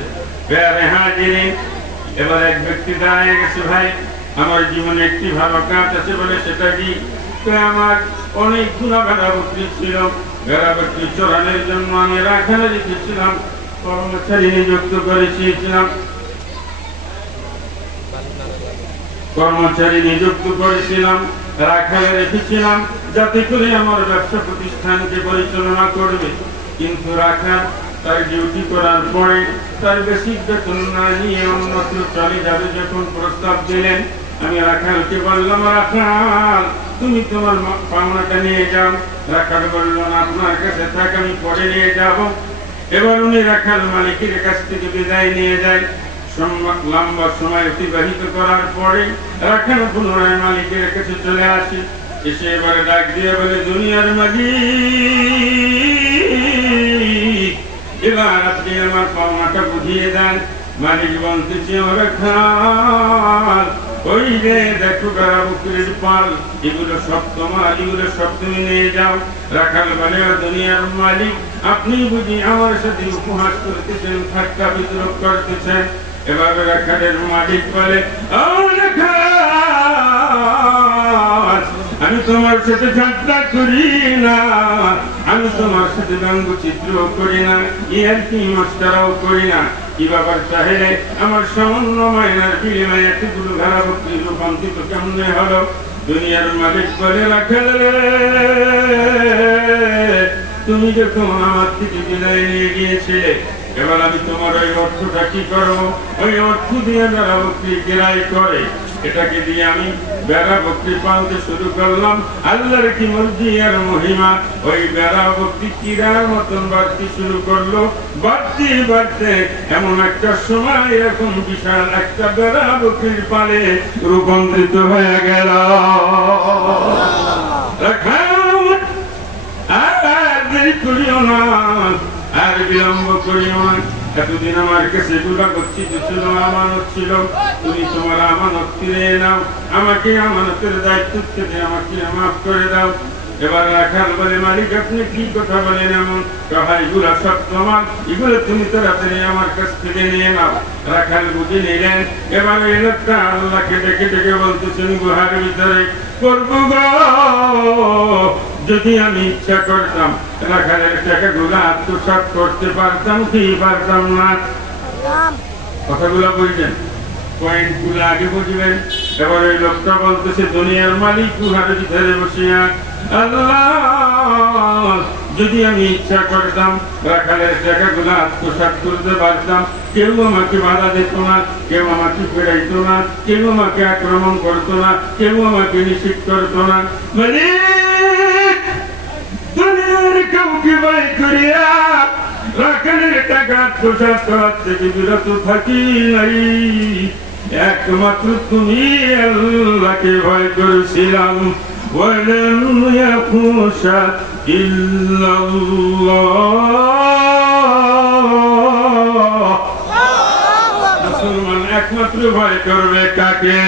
প্যারে হাজিরিন, এবার এক ব্যক্তি দাঁড়িয়ে গেছে, ভাই আমার জীবনে একটি ভালো কাজ আছে বলে, সেটা কি? আমার অনেক গুণা ভেড়া বকরি ছিল, ভেড়া বকরি চড়ানোর জন্য আমি রাখালে রেখেছিলাম, কর্মচারী নিযুক্ত করেছিলাম, রাখালে রেখেছিলাম, যাতে করে আমার ব্যবসা প্রতিষ্ঠানকে পরিচালনা করবে। কিন্তু রাখাল তার ডিউটি করার পরে তার বেসিক বেতন না নিয়ে অন্যত্র চলে যাবে যখন প্রস্তাব দিলেন, আমি রাখালকে বললাম, রাখাল তুমি তোমার পাওনাটা নিয়ে যাও। রাখাল বলল, আপনার কাছে থাক, আমি পরে নিয়ে যাব। এবার উনি রাখাল মালিকের কাছ থেকে বিদায় নিয়ে যায়। লম্বা সময় অতিবাহিত করার পরে রাখাল পুনরায় মালিকের কাছে চলে আসে। এসে এবারে ডাক দিয়ে বলে, দুনিয়ার মালিক, এবার আপনি আমার পাওনাটা বুঝিয়ে বুঝিয়ে দেন। মালিক বলতেছে ওরা খাল, ওই যে দেখো বেড়া বকরির পাল, এগুলো সব তোমার, এগুলো সব তুমি নিয়ে যাও। রাখাল বলে ও দুনিয়ার মালিক, আপনি বুঝি আমার সাথে উপহাস করতেছেন, ঠাট্টা বিদ্রোহ করতেছেন। এবার রাখালের মালিক বলে ও রাখাল, আমি তোমার সাথে ঠাট্টা করি না, আমি তোমার সাথে ব্যঙ্গচিত্র করি না, ইয়ার কি মস্করাও করি না। কি ব্যাপার চাহে, আমার সামান্য মাইনার বিনিময়ে এতগুলো ভেড়া বকরি রূপান্তরিত কেমনে হলো? দুনিয়ার মালিক বলে রাখাল, তুমি যখন আমার থেকে বিদায় নিয়ে গিয়েছিলে, এবার আমি তোমার ওই অর্থটা কি করবো? ওই অর্থ দিয়ে ভেড়া বকরি কেরাই করে, এটাকে দিয়ে আমি বেড়া বকরি পালতে শুরু করলাম। আল্লাহর কি মর্জি আর মহিমা, ওই বেড়া বকরি কিরার মতন বাড়তে শুরু করলো। বাড়তে বাড়তে এমন একটা সময় এরকম বিশাল একটা বেড়া বকরির পালে রূপান্তরিত হয়ে গেল। আর দেরি করিও না, আর বিলম্ব করিও না। এতদিন আমার কাছে এগুলা গচ্ছিত ছিল, আমানত ছিল, তুমি তোমার আমানত ফিরে নাও, আমাকে আমানতের দায়িত্ব থেকে আমাকে মাফ করে দাও। এবার রাখাল বলে মালিক আপনি কি কথা বলেন এমন? এগুলা সব তোমার, এগুলো তুমি তাড়াতাড়ি আমার কাছ থেকে নিয়ে নাও। রাখাল বুঝে নিলেন। এবার এই লোকটা আল্লাহকে ডেকে ডেকে বলতেছেন গুহার ভিতরে, করবো গো, যদি আমি ইচ্ছা করতাম রাখালের টাকাগুলো আত্মসাৎ করতে পারতাম কি পারতাম না? কথাগুলো বুঝলেন, পয়েন্ট গুলো আগে বুঝবেন। এবার ওই লোকটা বলতেছে দুনিয়ার মালিক গুহার ভিতরে বসিয়া, আল্লাহ যদি আমি ইচ্ছা করতাম রাখালের টাকাগুলো আত্মসাৎ করতে পারতাম, কেউ আমাকে বাধা দিত না, কেউ আমাকে ফেরাইতো না, কেউ আমাকে আক্রমণ করতো না, কেউ আমাকে নিষিদ্ধ করতো না। মানে দুনিয়ার কাউকে ভয় করিয়া রাখালের টাকা আত্মসাৎ করার থেকে বিরত থাকি নাই, একমাত্র তুমি আল্লাহকে ভয় করেছিলাম। ولم يخش إلا الله। মুসলমান একমাত্র ভয় করবে কাকে?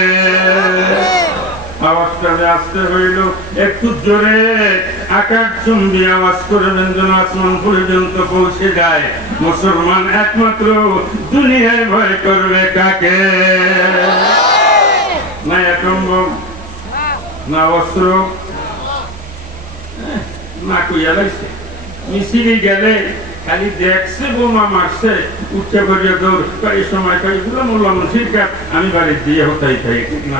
আওয়াজটা আসতে হইল একটু জোরে, আকাশচুম্বী আওয়াজ করবেন যেন আসমান পর্যন্ত পৌঁছে যায়। মুসলমান একমাত্র দুনিয়ায় ভয় করবে কাকে? না কম্বল, না অস্ত্র, না কইয়া লাগছে। মিছিলে গেলে খালি দেখছে বোমা মারছে, উঠে করিয়া দৌড়, এই সময় এগুলো মোল্লা মুন্সির কাজ, আমি বাড়ির দিয়ে হতাই খাই। ঠিক না?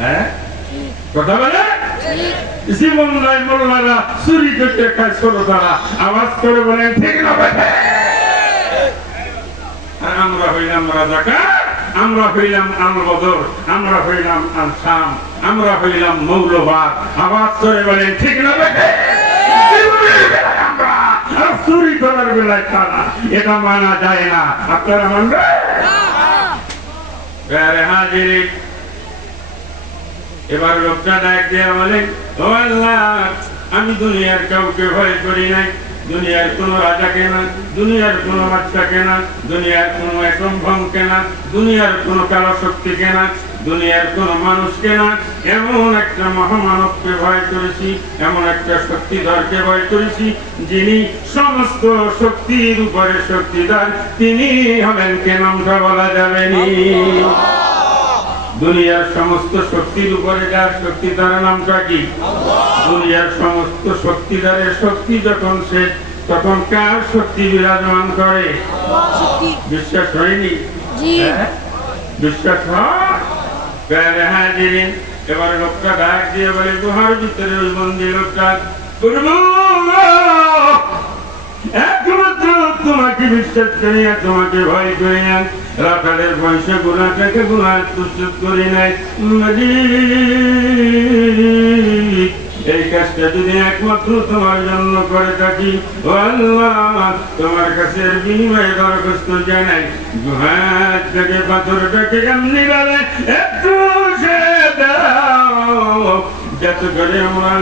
হ্যাঁ কথা বলে জীবন নয়, মোল্লারা চুরি করতে খায়, ছোট তারা আওয়াজ করে বলেন ঠিক না? আমরা হইলাম রাজাকার, আমরা হইলাম আল বদর, আমরা হইলাম আল শাম, আমরা হইলাম মৌলবাদ। আওয়াজ করে বলেন ঠিক না? আমরা চুরি করার বেলায় তারা, এটা মানা যায় না। আপনারা মানবে? এবার লোকটা ডাক দিয়ে বলে ও আল্লাহ, আমি দুনিয়ার কাউকে ভয় করি নাই, দুনিয়ার কোন রাজাকে না, দুনিয়ার কোন বাচ্চাকে না, দুনিয়ার কোন অসম্ভবকে না, দুনিয়ার কোন কালো শক্তিকে না, দুনিয়ার কোন মানুষকে না, এমন একটা মহামানবকে ভয় করেছি, এমন একটা শক্তিধরকে ভয় করেছি, যিনি সমস্ত শক্তির উপরে শক্তিধর, তিনি হলেন কে? নামটা বলা যাবে নি। দুনিয়ার সমস্ত শক্তির উপরে যার শক্তি, তার নামটা কি? দুনিয়ার সমস্ত শক্তিধরের শক্তি যখন শেষ, তখন কার শক্তি বিরাজমান করে? বিশ্বাস হয়নি? বিশ্বাস হয়? এবার লোকটা ডাক দিয়ে বলে গুহার ভিতরে ওই বন্দি লোকটা, একমাত্র তোমাকে বিশ্বাস করিয়া, তোমাকে ভয় করিয়া রাখালের পয়সা গুণাটাকে গুণা তুচ্ছ করি নাই। এই কাজটা যদি একমাত্র তোমার জন্য করে থাকি, ও আল্লাহ তোমার কাছে বিনিময়ে দরখাস্ত জানাই, গুহাটাকে পাথরটাকে এমনি গেলে একটু দাও, যাতে করে আমরা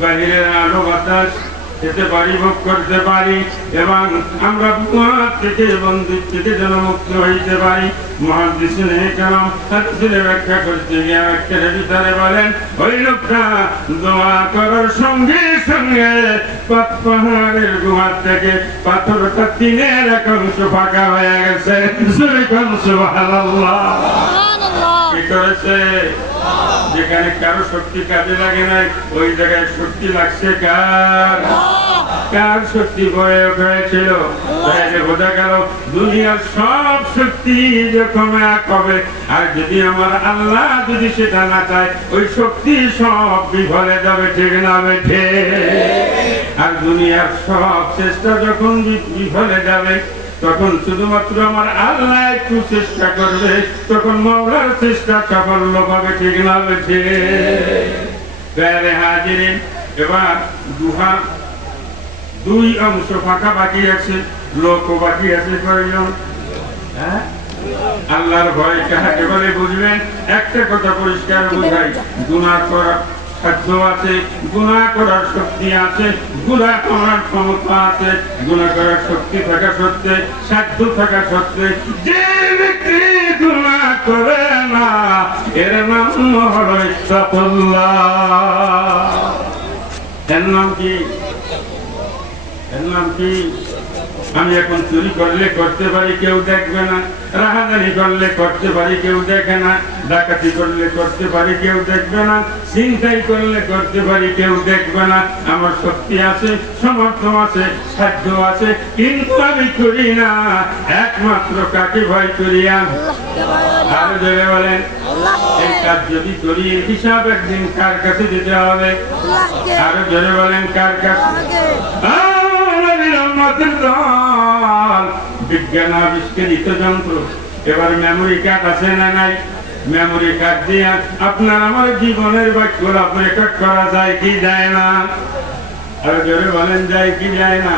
বাহিরের আলো বাতাস খেতে পারি, ভোগ করতে পারি এবং আমরা বিপদ থেকে বন্দী থেকে যেন মুক্ত হইতে পারি। মুহাদ্দিসিনে কেরাম হাদিসের ব্যাখ্যা করতে গিয়ে ব্যাখ্যার ভিতরে বলেন, ওই লোকটা দোয়া করার সঙ্গে সঙ্গে পাহাড়ের গুহা থেকে পাথরটা 3/1 অংশ ফাঁকা হয়ে গেছে। সুবহানাল্লাহ। কি করেছে? যেখানে কারো শক্তি কাজে লাগে নাই, ওই জায়গায় শক্তি লাগছে কার? কার শক্তি প্রয়োগ হয়েছিল? তাহলে বোঝা গেল দুনিয়ার সব শক্তি যখন এক হবে, আর যদি আমার আল্লাহ যদি সেটা না চায়, ওই শক্তি সব বিফলে যাবে। ঠিক না বেঠে? আর দুনিয়ার সব চেষ্টা যখন বিফলে যাবে, তখন শুধুমাত্র আমার আল্লাহ একটু চেষ্টা করবে, তখন মাওলার চেষ্টা সাফল্য পাবে। ঠিক না বেঠে? প্যারে হাজিরিন, এবার গুহা 2 অংশ ফাঁকা বাকি আছে, লোকও বাকি আছে কয়জন? হ্যাঁ, আল্লাহর ভয় কাহাকে বলে বুঝবেন? একটা কথা পরিষ্কার বুঝাই, গুনাহ করার সাধ্য আছে, গুনাহ করার শক্তি আছে, গুনাহ করার ক্ষমতা আছে। গুনাহ করার শক্তি থাকা সত্ত্বে, সাধ্য থাকা সত্ত্বে যে ব্যক্তি গুনাহ করে না, এর নাম হলো ইত্তাকুল্লাহ। এর নাম কি? এর নাম কি? আমি এখন চুরি করলে করতে পারি, কেউ দেখবে না। রাহাজানি করলে করতে পারি, কেউ দেখে না। ডাকাতি করলে করতে পারি, কেউ দেখবে না। ছিনতাই করলে করতে পারি, কেউ দেখবে না। আমার শক্তি আছে, সামর্থ্য আছে, সাধ্য আছে, কিন্তু আমি করি না। একমাত্র কাকে ভয় করি? আরো জোরে বলেন। এই কাজ যদি করি, হিসাব একদিন কার কাছে দিতে হবে? আরো জোরে বলেন, কার কাছে? বিজ্ঞান আবিষ্কৃত যন্ত্র। এবার মেমোরি কার্ড আছে না নাই? মেমোরি কার্ড দিয়ে আপনার আমার জীবনের বাক্যগুলো রেকর্ড করা যায় কি যায় না? আর জোরে বলেন, যায় কি যায় না?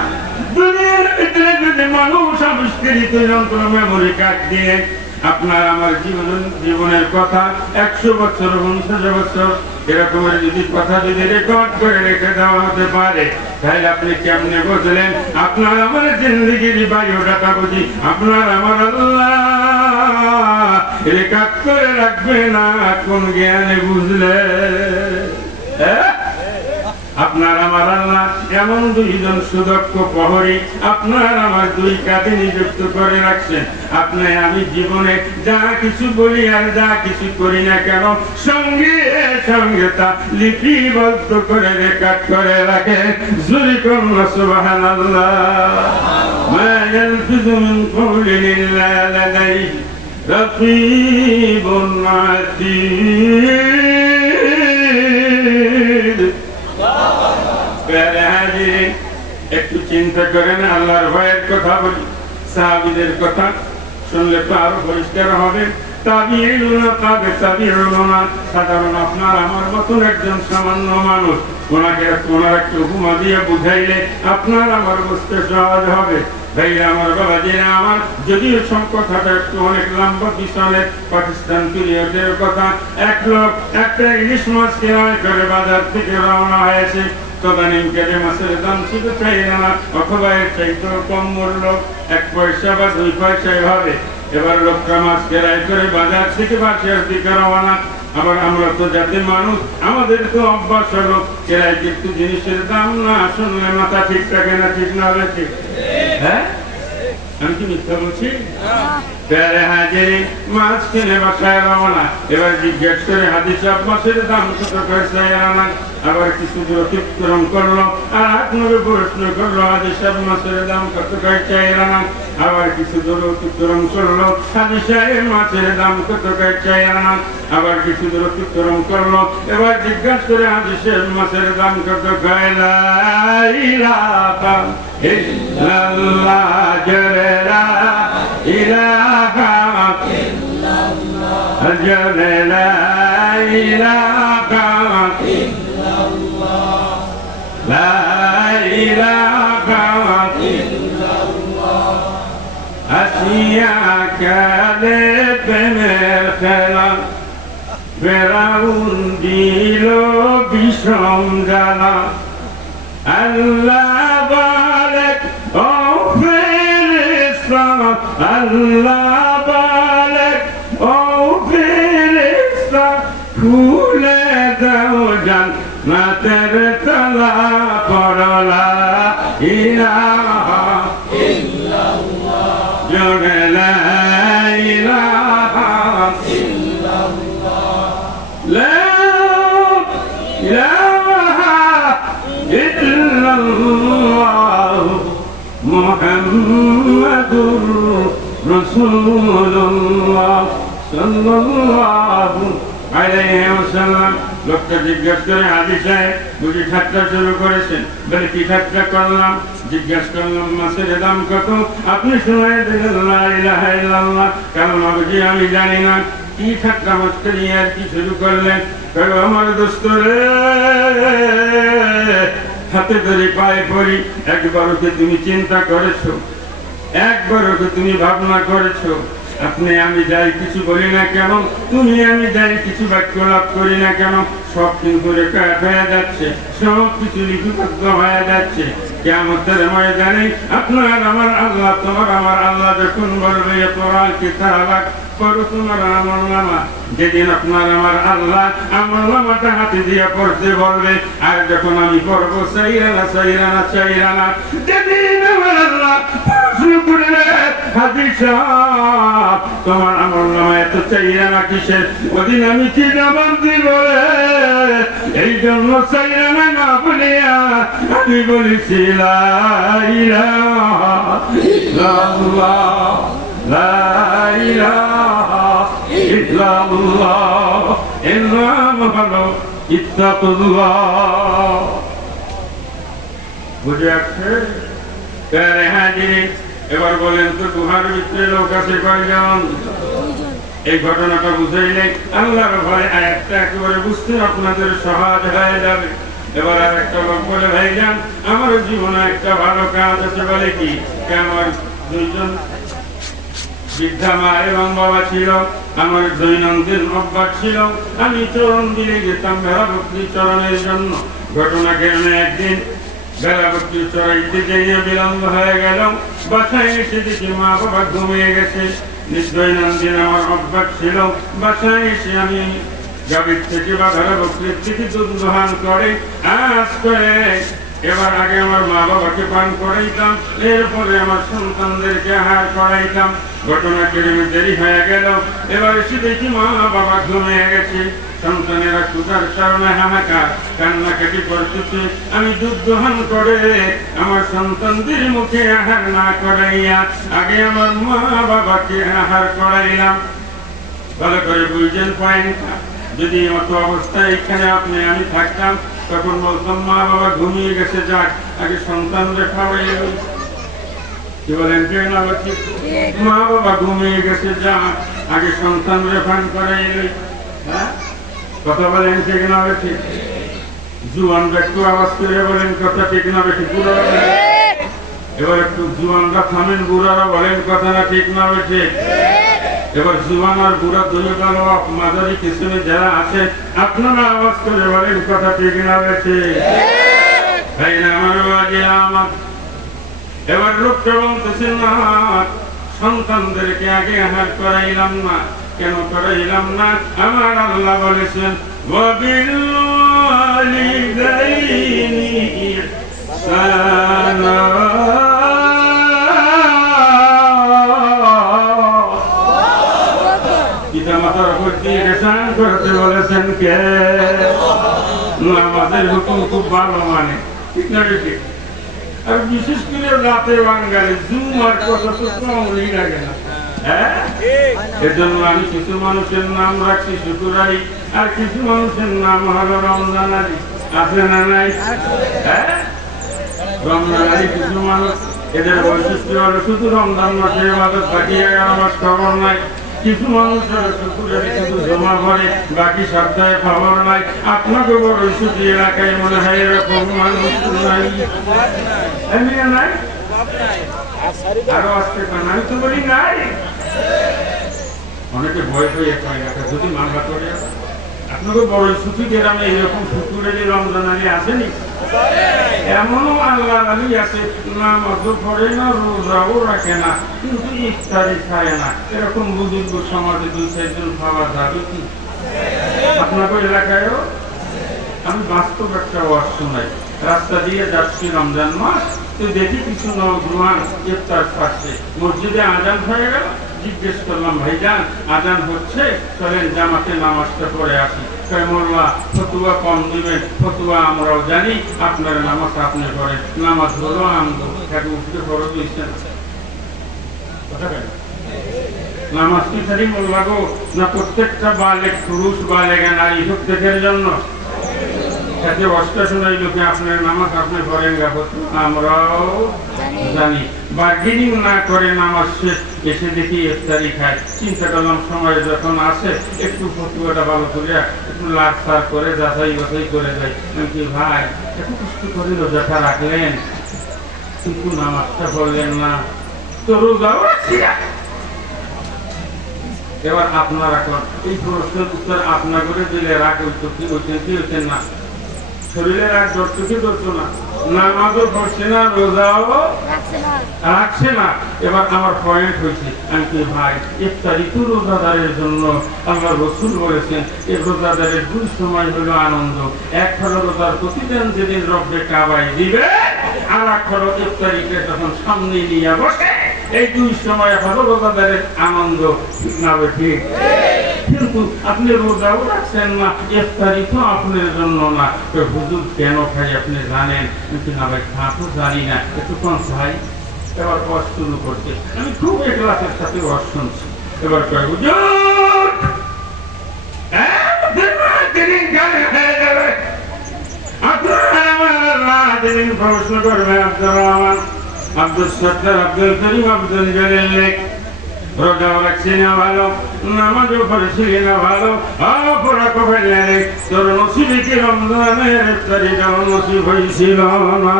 দুনিয়ার ভিতরে যদি মানুষ আবিষ্কৃত যন্ত্র মেমোরি কার্ড দিয়ে আপনার আমার জীবনের কথা 100 বছর 50 বছর এরকমের যদি কথা যদি রেকর্ড করে রেখে দেওয়া হতে পারে, তাহলে আপনি কেমনে বুঝলেন আপনার আমার জিন্দগির বায়োডাটা বুঝি আপনার আমার আল্লাহ রেকর্ড করে রাখবে না? কোন জ্ঞানে বুঝলে? আপনার আমার আল্লাহ এমন 2 জন সুদক্ষ প্রহরী আপনার আমার 2 কাঁধে নিযুক্ত করে রাখছেন। আপনি আমি জীবনে যা কিছু বলি আর যা কিছু করি না কেন, সঙ্গে সঙ্গে তা লিপিবদ্ধ করে রেকর্ড করে রাখে। জোরে করুন সুবহানাল্লাহ। মা ইয়ালফিযু মিন কওলিন ইল্লা লাদাইহি রাকীবুন আতীদ। একটু চিন্তা করেন, আল্লাহর ভয়ের কথা বলি। সাহাবীদের কথা শুনলে তো আরো পরিষ্কার হবে। সাধারণ আপনার আমার মতন একজন সামান্য মানুষ, ওনারা একটু উপমা দিয়ে বুঝাইলে আপনার আমার বুঝতে সহজ হবে। ভাইরা আমার, বাবাজিরা আমার, যদিও সব কথাটা একটু অনেক লম্বা পিছনের পাকিস্তান পিরিয়ডের কথা। এক লোক একটা ইলিশ মাছ কেনায় করে বাজার থেকে রওনা হয়েছে। তদানীম কেটে মাছের দাম ছিল 4 আনা, অথবা এর চাইতেও কম মূল্য, 1 পয়সা বা 2 পয়সায় হবে। এবার লোকটা মাছ কেরাই করে বাজার থেকে বাসার দিকে রওনা। আবার আমরা তো জাতির মানুষ, আমাদের তো অভ্যাস হলো কেরাই কিন্তু জিনিসের দাম না শুনলে মাথা ঠিক থাকে না। ঠিক না? ঠিক? হ্যাঁ, আমি কি মিথ্যা বলছি? প্যারে হাজিরি মাছ কিনে বাসায় রওনা। এবার জিজ্ঞেস করে হাদিস মাছের দাম কত করে? 4 আনা। আবার কিছু দূর অতিক্রম করলো, আর আপনাকে প্রশ্ন করলো হাদিস মাছের দাম কত করে? 4 আনা। আবার কিছু দূর অতিক্রম করলো, হাদিস মাছের দাম কত করে? 4 আনা। আবার কিছু দূর অতিক্রম করলো, এবার জিজ্ঞাসা করে হাদিস মাছের দাম কত? লা ইলাহা ইল্লাল্লাহ, জোরে লা ইলাহা ইল্লাল্লাহ, জোরে লা ইলাহা ইল্লাল্লাহ, লা ইলাহা ইল্লাল্লাহ। আসিয়া কালে প্রেমের খেলা, ফেরাউন দিল বিষম জ্বালা। আল্লাহ ইলাহা ইল্লাল্লাহ জোরে লা ইলাহা ইল্লাল্লাহ লা ইলাহা ইল্লাল্লাহ মুহাম্মাদুর রাসূলুল্লাহ সাল্লাল্লাহু আলাইহি ওয়াসাল্লাম। লোকটা জিজ্ঞাসা করে হাজী সাহেব বুঝি ঠাট্টা শুরু করেছেন? বলে কি ঠাট্টা করলাম? জিজ্ঞাসা করলাম মাছের দাম কত? আপনি শোনায় দিলেন লা ইলাহা ইল্লাল্লাহ। কারণ বুঝি আমি জানি না। কি ঠাট্টা মস্করি আর কি শুরু করলেন? আমার দোস্ত রে, হাতে ধরে পায়ে পড়ি, একবারও কি তুমি চিন্তা করেছো? একবারও কি তুমি ভাবনা করেছো? আপনি আমি যাই কিছু বলি না কেন, তুমি আমি যাই কিছু বাক্য লাভ করি না কেন, সব কিন্তু রেকর্ড হয়ে যাচ্ছে, সব কিছু লিপিবদ্ধ হয়ে যাচ্ছে। কিয়ামতের ময়দানে আপনার আমার আল্লাহ, তোমার আমার আল্লাহ যখন বলবে কোরআন কিতাবাক পড়ো তোমার আমলনামা, যেদিন আপনার আমার আল্লাহ আমলনামাটা হাতে দিয়ে পড়তে বলবে, আর যখন আমি পড়বো সাইরানা সাইরানা সাইরানা, যেদিন আমার আল্লাহ প্রশ্ন করবে হাজী সাহেব তোমার আমলনামা এত সাইরানা কিসের, ওদিন আমি কি জবাব দিব? এই জন্য সাইরানা না বলিয়া আমি বলেছি লা ইলাহা ইল্লাল্লাহ লা ইলাহা ইল্লাল্লাহ। এর নাম হলো ইত্তাকুল্লাহ। বুঝে আসছে? প্যারে হাজির, এবার বলেন তো গুহার ভিতরে লোক আছে কয়জন? এই ঘটনাটা বুঝাইলে আল্লাহর ভয় আয়াতটা একেবারে বুঝতে আপনাদের সহজ হয়ে যাবে। এবার আর একটা লোক বলে ভাইজান আমার জীবনে একটা ভালো কাজ আছে। বলে কি? আমার দুইজন বৃদ্ধা মা এবং বাবা ছিল, আমার দৈনন্দিন অভ্যাস ছিল আমি চরণ দিলে যেতাম ভেড়া বকরি চরণের জন্য। ঘটনা কেমন, একদিন ভেড়া বকরি চড়াইতে যাইয়া বিলম্ব হয়ে গেল, বাসায় এসে দেখি মা বাবা ঘুমিয়ে গেছে। দৈনন্দিন আমার অভ্যাস ছিল বাসায় এসে আমি গাভীর থেকে বা ভেড়া বকরির থেকে দুধ দোহান করে আজ করে এবার আগে আমার মা বাবাকে পান করাইতাম, এরপরে আমার সন্তানদেরকে আহার করাইতাম। ঘটনা কেরমে দেরি হয়ে গেল, এবার এসে দেখি মা বাবা ঘুমিয়ে গেছে। সন্তানেরা ক্ষুধার কারণে হাহাকার কান্নাকাটি করতেছে। আমি দুধ দোহান করে আমার সন্তানদের মুখে আহার না করাইয়া আগে আমার মা বাবাকে আহার করাইলাম। ভালো করে বুঝছেন পয়েন্টটা? যদি মতো অবস্থায় এখানে আপনি আমি থাকতাম তখন বলতাম মা বাবা ঘুমিয়ে গেছে, যাক আগে সন্তানদের খাওয়াই। কি বলেন? মা বাবা ঘুমিয়ে গেছে, যাক আগে সন্তানদের পান করাই। হ্যাঁ, কথা বলেন ঠিক না ঠিক? জুয়ানরা একটু আওয়াজ করে বলেন কথা ঠিক না ঠিক? এবার একটু জুয়ানরা থামেন, বুড়ারা বলেন কথা না ঠিক না ঠিক? এবার জুয়ান আর বুড়া দুই দল মাঝারি কিসিমে যারা আছে আপনারা আওয়াজ করে বলেন কথা ঠিক না বেছে? ভাই না আমার বাজে আমার। এবার লোকটা বলতেছেন না সন্তানদেরকে আগে আহার করাইলাম না। কেন করাইলাম না? আমার আল্লাহ বলেছেন ওয়াবিল ওয়ালিদাইনি ইহসানা। পিতামাতার উপর দিয়ে ইহসান করতে বলেছেন কে? আমাদের হুকুম খুব ভালো মানে, ঠিক না ঠিক? আর বিশেষ করে রাতে বাঙালি জুম আর কথা তো কমই লাগে না। হ্যাঁ, এজন্য আমি কিছু মানুষের নাম রাখছি শুকুরাই, আর কিছু মানুষের নাম হলো রমজান আলী। আছে না নাই? হ্যাঁ, রমজান আলী কিছু মানুষ, এদের বৈশিষ্ট্য হলো শুধু রমজান মাসে ইবাদত, বাকি 11 মাস খবর নাই। কিছু মানুষের শুকুরের শুধু জমা করে, বাকি সপ্তাহে খবর নাই। আপনাকে বড় ছুটি এলাকায় মনে হয় এরকম মানুষ নাই? নাই, আরো আসতে পারেন। আমি তো বলি নাই। অনেকে ভয় পেয়ে এলাকা যদি মামলা করে আপনাকে বড় ছুটি গ্রামে এইরকম শুকুরের রমজান আলী আসেনি? এমনও আল্লাহ আলী আছে নামাজও পড়ে না, রোজাও রাখে না, কিন্তু ইফতারি খায় না। এরকম বুজুর্গ সমাজে 2-4 জন পাওয়া যাবে কি আপনাদের এলাকায়ও? আমি বাস্তব একটা ওয়াজ শোনাই। রাস্তা দিয়ে যাচ্ছি রমজান মাস, তো দেখি কিছু নওজোয়ান ইফতার খাচ্ছে। মসজিদে আজান হয়ে গেল, জিজ্ঞেস করলাম ভাইজান আজান হচ্ছে, চলেন জামাতে নামাজটা পড়ে আসি। মোল্লা ফতুয়া কম দিবেন, ফতুয়া আমরাও জানি, আপনার নামাজ আপনি করেন, নামাজ হলো আমগো খেতে উঠতে খরচ হয়েছে নামাজ কি খালি মোল্লা গো না প্রত্যেকটা বালেক পুরুষ বালেগা নারী প্রত্যেকের জন্য? সাথে অষ্টা শোনাই লোকে আপনার নামাজ আপনি করেন গা, আমরাও জানি। বার্গেনিং না করে নামাজ শেষ এসে দেখি ইফতারি খায়। চিন্তা করলাম সময় যখন আসে একটু ফতুয়াটা ভালো করে একটু লাট সার করে যাচাই বাছাই করে যাই। কি ভাই এত কষ্ট করে রোজাটা রাখলেন কিন্তু নামাজটা পড়লেন না, তো রোজাও রাখছি না। এবার আপনারা কোন এই প্রশ্নের উত্তর আপনা করে দিলে রাগ হইতো কি হইতেন কি হইতেন না? শরীরে রাগ ধরতো কি ধরতো না? নামাজও পড়ছে না, রোজাও রাখছে না। এবার আমার পয়েন্ট হয়েছে আমি কি ভাই ইফতারি তো রোজাদারের জন্য। আল্লাহ রাসূল বলেছেন এই রোজাদারের দুই সময় হলো আনন্দ। এক হলো রোজার প্রতিদিন যেদিন রব্বে কাবায় দিবে, আর এক হলো ইফতারিকে যখন সামনে নিয়ে বসে, এই দুই সময় হলো রোজাদারের আনন্দ। না ঠিক? কিন্তু আপনি রোজাও রাখছেন না, ইফতারি তো আপনার জন্য না। তো হুজুর কেন খাই আপনি জানেন? কিন্তু না ভাই খা তো জানি না, একটু কম খাই। এবার ওয়াজ শুরু করছে, আমি খুব এখলাসের সাথে ওয়াজ শুনছি। এবার কয় হুজুর প্রশ্ন করবে আব্দুর রহমান, আব্দুল সত্তার, আব্দুল করিম, আব্দুল জলিল লেখ রোজাও রাখছি না ভালো, নামাজও পড়েছিলি না ভালো, অপরাধ ফেললে রে তোর নসিবে কি রমজানের ইফতারিটাও নসিব হয়েছিল না।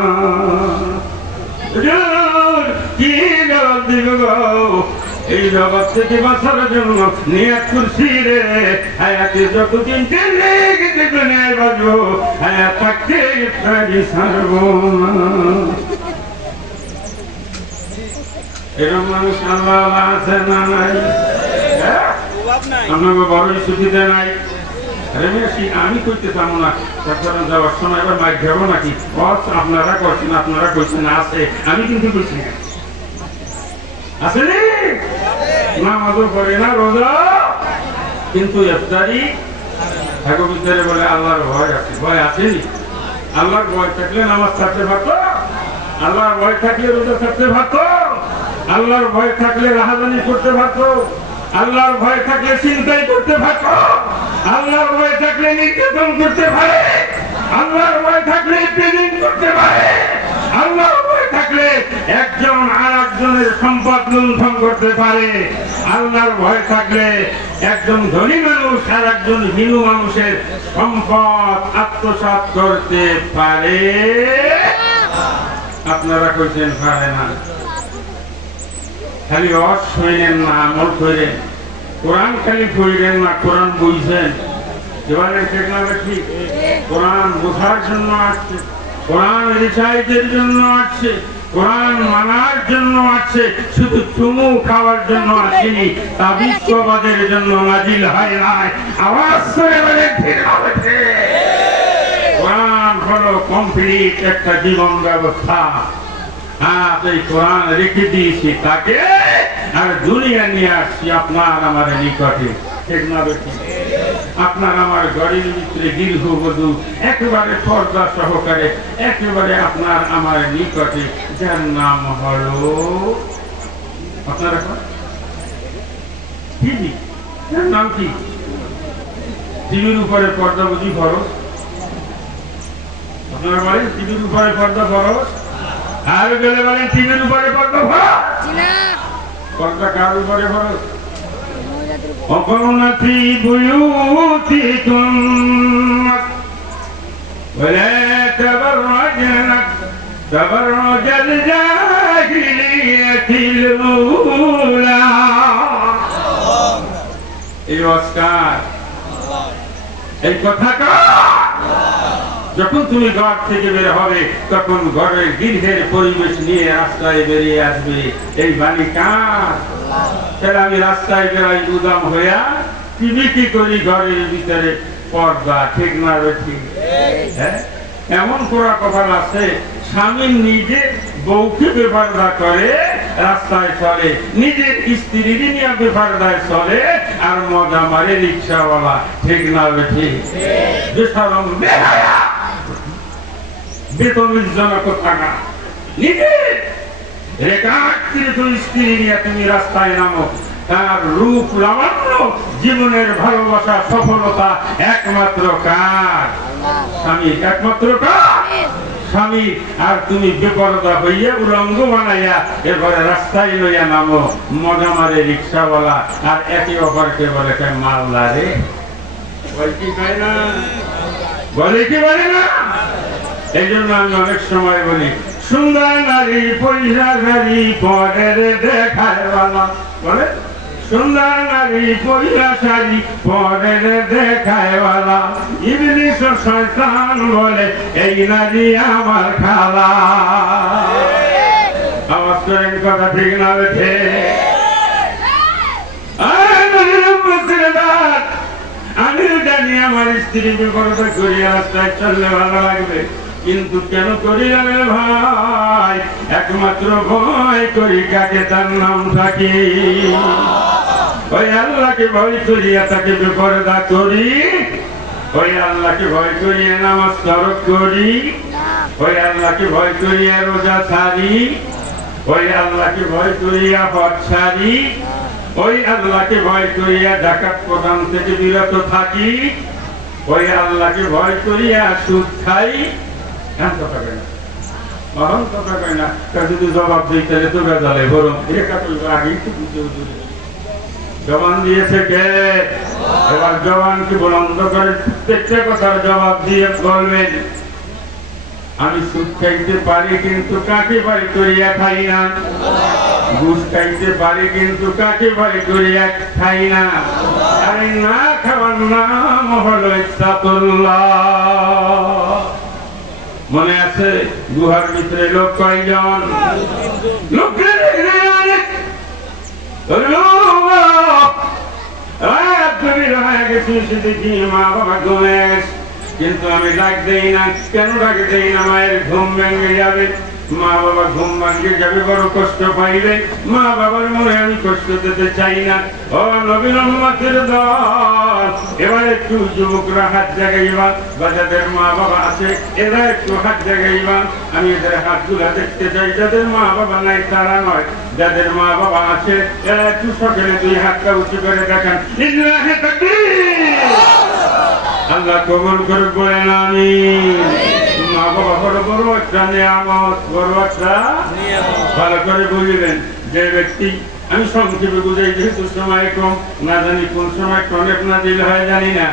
কি জবাব দিব গো? এই জগৎ থেকে বাঁচার জন্য নিয়াত করছি রে, হায়াতে যতদিন দুনিয়ায় বাঁচবো হায়াত থাকতে ইফতারি ছাড়বো না। এরকম মানুষ আল্লাহ আছে না নাই? আপনাকে বড়ই ছুটিতে নাই। আমি করতে চাবো না, তারপরে যাওয়ার সময় এবার মাইক যাবো নাকি? আপনারা করছেন, আপনারা কইছেন আছে, আমি কিন্তু কইছি আছে নামাজও করে না, রোজা কিন্তু ইফতারি ঠাকুর ভিতরে বলে আল্লাহর ভয় আছে। ভয় আসেনি? আল্লাহর ভয় থাকলে নামাজ ছাড়তে পারতো, আল্লাহর ভয় থাকলে রোজা ছাড়তে পারতো, আল্লাহর ভয় থাকলে রাহাজানি করতে পারতো, আল্লাহর ভয় থাকলে চিন্তাই করতে পারতো, আল্লাহর ভয় থাকলে নির্যাতন করতে পারে, আল্লাহর ভয় থাকলে ট্রেনিং করতে পারে, আল্লাহর ভয় থাকলে একজন আর একজনের সম্পদ লুণ্ঠন করতে পারে, আল্লাহর ভয় থাকলে একজন ধনী মানুষ আর একজন হিন্দু মানুষের সম্পদ আত্মসাৎ করতে পারে। আপনারা কইছেন পারে না। খালি অস হইলেন না, আমল করেন। কোরআন খালি পড়লেন না, কোরআন বুঝছেন। এবারে ঠিক কোরআন বোঝার জন্য আসছে, কোরআন রিসাইটের জন্য আসছে, কোরআন মানার জন্য আসছে, শুধু চুমু খাওয়ার জন্য আসেনি, তাবিজবাদের জন্য নাজিল হয় নাই। আওয়াজ করে বলে ঠিক হবে। কোরআন হলো কমপ্লিট একটা জীবন ব্যবস্থা। এই কোরআন রেখে দিয়েছি তাকে, আর দুনিয়া নিয়ে আসছি আপনার আমার নিকটে। ঠিক না বেশি? আপনার আমার ঘরের ভিতরে গৃহবধূ একেবারে পর্দা সহকারে একেবারে আপনার আমার নিকটে, যার নাম হলো আপনারা টিভি। যার নাম কি? টিভির উপরে পর্দা বুঝি ফরজ? আপনারা বলেন টিভির উপরে পর্দা ফরজ? আর গেলে বলেন টিভির উপরে পর্দা ফরজ? পর্দা কার উপরে ফরজ? وقرن في بيوتكم ولا تبرجن تبرج الجاهلية الأولى। এই অস্কার এই কথাটা যখন তুমি ঘর থেকে বের হবে তখন ঘরের গৃহের পরিবেশ নিয়ে রাস্তায় বেরিয়ে আসবে। এই বাণী কার? তাহলে আমি রাস্তায় বেড়াই উদাম হইয়া টিভি কি করি ঘরের ভিতরে পর্দা। ঠিক না ঠিক? হ্যাঁ, এমন করা কপাল আছে স্বামী নিজে বউকে বেপরদা করে রাস্তায় চলে, নিজের স্ত্রী নিয়ে বেপরদায় চলে, আর মজা মারে রিক্সাওয়ালা। ঠিক না বেঠি? বেশরম বেহায়া বেতনজনক থাকা, নিজের রেখাকৃত স্ত্রী নিয়ে তুমি রাস্তায় নামো, তার রূপ লাবণ্য, জীবনের ভালোবাসা সফলতা একমাত্র কার? স্বামী। একমাত্র কার? স্বামী। আর তুমি বেপরদা হইয়া উলঙ্গ বানাইয়া এরপরে রাস্তায় লইয়া নামো, মজা মারে রিক্সাওয়ালা, আর একে অপরকে বলে মালদা রে। বলে কি পায় না? বলে কি বলে না? এই জন্য আমি অনেক সময় বলি, সুন্দর নারী পয়সা শাড়ি পরের দেখায় বালা। বলে সুন্দর নারী পয়সা শাড়ি পরের দেখায় বালা, ইবলিস শয়তান বলে এই নারী আমার খালা। আওয়াজ করেন, কথা ঠিক না বেঠে? আমি জানি আমার স্ত্রী বিপরীত করিয়া রাস্তায় চললে ভালো লাগবে, কিন্তু কেন করি জানেন ভাই? একমাত্র ভয় করি কাকে, তার নাম থাকি। ওই আল্লাহকে ভয় করিয়া তাকে বেপরদা করি, ওই আল্লাহকে ভয় করিয়া নামাজ তরক করি, ওই আল্লাহকে ভয় করিয়া রোজা ছাড়ি, ওই আল্লাহকে ভয় করিয়া হজ ছাড়ি, ওই আল্লাহকে ভয় করিয়া যাকাত প্রদান থেকে বিরত থাকি, ওই আল্লাহকে ভয় করিয়া সুদ খাই। যদি জবাব দিতে তো বেজালে বরং আগেই তো জবান দিয়েছে কে? এবার জবানকে বন্ধ করে প্রত্যেকটা কথার জবাব দিয়ে বলবেন, আমি সুদ খাইতে পারি কিন্তু কাকে ভয় করিয়া খাই না, ঘুষ খাইতে পারি কিন্তু কাকে ভয় করিয়া খাই না। আরে না খাওয়ার নাম হলো ইত্তাকুল্লাহ। মনে আছে গুহার ভিতরে লোক কয়জন? দেখি মা বাবা ঘুমে, কিন্তু আমি ডাক দেই না। কেন ডাক দেই না? মায়ের ঘুম ভেঙে যাবে, মা বাবা ঘুম ভাঙিয়ে যাবে, বড় কষ্ট পাইবে। মা বাবার মনে আমি কষ্ট দিতে চাই না। ও নবীর উম্মতের দল, এবার একটু যুবকরা হাত জাগাইবা, বা যাদের মা বাবা আছে এরা একটু হাত জাগাইবা। আমি এদের হাতগুলা দেখতে চাই। যাদের মা বাবা নাই তারা নয়, যাদের মা বাবা আছে এরা একটু সকালে দুই হাতটা উঁচু করে দেখান। লিল্লাহি তাকবীর। আল্লাহ কবুল করুক, বলেন আমিন। মা বাবা বড় বড় একটা নিয়ামত, বড় একটা ভালো করে বুঝবেন। যে ব্যক্তি, আমি সংক্ষেপে বুঝাই যেহেতু সময় কম, না জানি কোন সময় অনেক না দিলে হয় জানি না।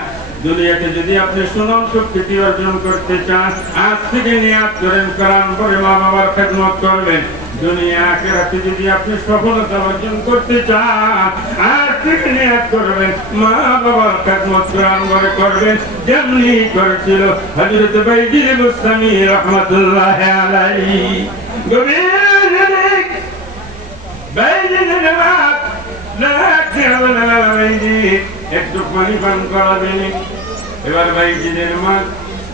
দুনিয়াতে যদি আপনি সুনাম সুখ্যাতি অর্জন করতে চান, আজ থেকে নিয়াত করেন কোরআন পড়ে মা বাবার খেদমত করবেন। দুনিয়া আখিরাতে যদি আপনি সফলতা অর্জন করতে চান, আজ থেকে নিয়াত করবেন মা বাবার খেদমত কোরআন পড়ে করবেন, যেমনি করেছিল হযরত বাইজিদ বুস্তামি রাহমাতুল্লাহ আলাইহি। গভীর বাইজিদের বাপ একটু পানি পান করাবেন। এবার বাইজিদের মা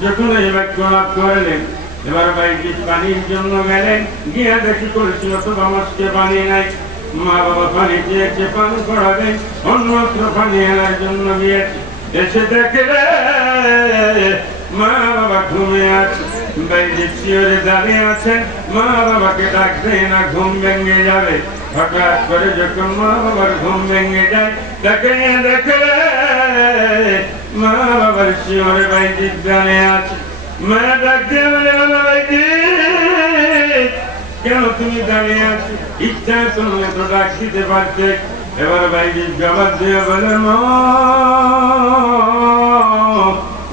যখন এই বাক্য লাভ করলেন, এবার বাইজিদ পানির জন্য গেলেন, গিয়া দেখি করেছি অথবা মাছকে পানি নাই। মা বাবা পানি দিয়েছে, পান করাবেন, অন্যত্র পানি আনার জন্য গিয়েছে। এসে দেখে মা বাবা ঘুমে আছে, বাইজিদ শিয়রে দাঁড়িয়ে আছেন। মা বাবাকে ডাক দেয় না, ঘুম ভেঙে যাবে। হঠাৎ করে যখন মা বাবার ঘুম ভেঙে যায়, দেখে মা বাবার শিয়রে বাইজিদ দাঁড়িয়ে আছে। মা ডাক দিয়ে বলে, বাবা বাইজিদ কেন তুমি দাঁড়িয়ে আছো? ইচ্ছা করলে তো ডাক দিতে পারতে। এবার বাইজিদ জবাব দিয়ে বলে, মা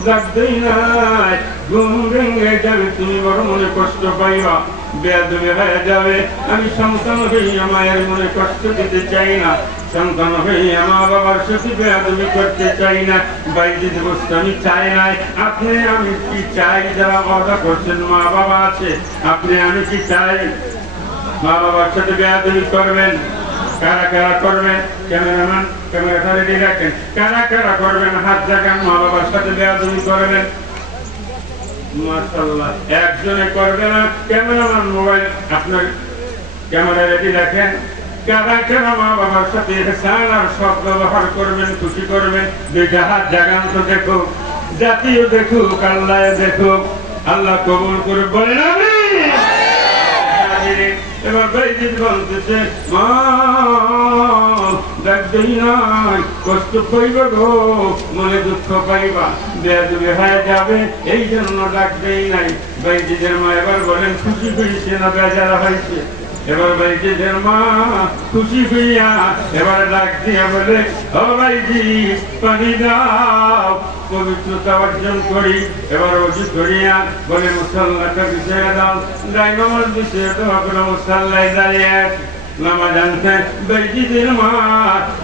ডাক দেই নাই, ঘুম ভেঙে যাবে, তুমি বড় মনে কষ্ট পাইবা, বেয়াদবি হয়ে যাবে। আমি সন্তান হইয়া মায়ের মনে কষ্ট দিতে চাই না, সন্তান হইয়া মা বাবার সাথে বেয়াদবি করতে চাই না। বাইজিদ বুস্তামি চাই নাই। আপনি আমি কি চাই? যারা ওয়াদা করছেন মা বাবা আছে, আপনি আমি কি চাই? মা বাবার সাথে বেয়াদবি করবেন? কারা কারা করবেন? ক্যামেরাম্যান ক্যামেরাটা রেডি রাখেন। কারা কারা করবেন? হাত জাগান। মা বাবার সাথে বেয়াদবি করবেন? মাশাআল্লাহ, একজনে করবে না। ক্যামেরাম্যান মোবাইল আপনার ক্যামেরা রেডি রাখেন। কারা কারা মা বাবার সাথে ইহসান আর সৎ ব্যবহার করবেন, খুশি করবেন, দুইটা হাত জাগান তো দেখো, জাতিও দেখুক, আল্লাহ দেখুক, আল্লাহ কবুল করে বলেন আমিন। এবার বাইজিদ বলতেছে, মা ডাকবেই নাই, কষ্ট পাইবা গো, মনে দুঃখ পাইবা, বেয়াদবি হয়ে যাবে, এই জন্য ডাকবেই নাই। বাইজিদের মা এবার বলেন, খুশি হয়েছে না বেজার হয়েছে? এবার বাইজিদের মা খুশি হইয়া এবার ডাক দিয়া বলে, ও বাইজি পানি দাও, পবিত্রতা অর্জন করি। এবার অজু করিয়া বলে, মুসল্লাটা বিছিয়ে দাও, গাই নামাজ বিছিয়ে দাও, আপনার মুসল্লায় দাঁড়িয়ে নামাজ আনতে। বাইজিদের মা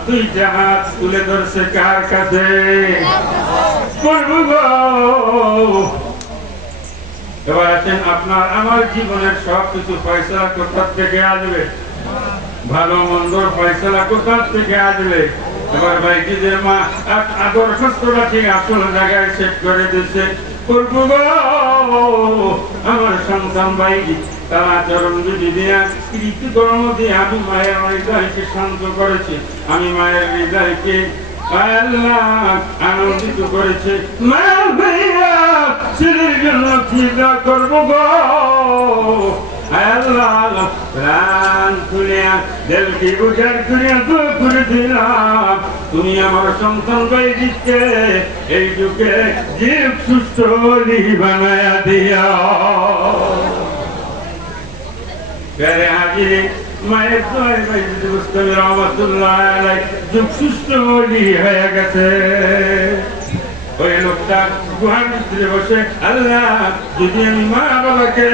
দুইটা হাত তুলে ধরছে কার কাছে? প্রভু গো। এবার আছেন, আপনার আমার জীবনের সবকিছু ফয়সালা কোথা থেকে আসবে? ভালো মন্দর ফয়সালা কোথা থেকে আসবে? এবার বাইজিদের মা দরখাস্তটা ঠিক আসল জায়গায় সেট করে দিচ্ছে। প্রভু গো, আমার সন্তান বাইজি তার আচরণ বিধি দিয়া, কৃতি কর্ম দিয়ে আমি মায়ের হৃদয়কে শান্ত করেছি, আমি মায়ের হৃদয়কে আল্লাহ আনন্দিত করেছে। মা ভাইয়া ছেলের জন্য চিন্তা করবো গো, আল্লাহ প্রাণ খুলিয়া দিলকে বুঝার করিয়া দোয়া করে দিলাম, তুমি আমার সন্তান বাইজিকে এই যুগে জীব সুস্থ বানায়া দিয়া। প্যারে হাজিরে মায়ের দোয়ায় বাইজিদ বুস্তামি রহমাতুল্লাহ আলাইহি যুগ সুস্থ হয়ে গেছে। ওই লোকটা গুহার ভিতরে বসে, আল্লাহ যদি আমি মা বাবাকে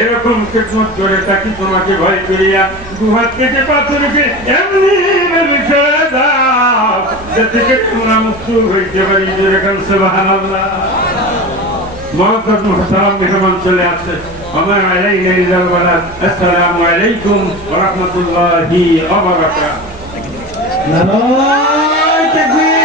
এরকম খেদমত করে থাকি, তোমাকে ভয় করিয়া গুহার থেকে পাথরকে এমনি ছেড়ে দাও, সে থেকে তোমরা মুক্ত হইতে পারি। যেরকম সুবহানাল্লাহ। মুআজ্জাজ মুহতারাম মেহমান চলে আসছে। আমার আলাইনা ইল্লাল বালাগ। আসসালামু আলাইকুম ওয়া রাহমাতুল্লাহি ওয়া বারাকাতুহু। নারায়ে তাকবীর।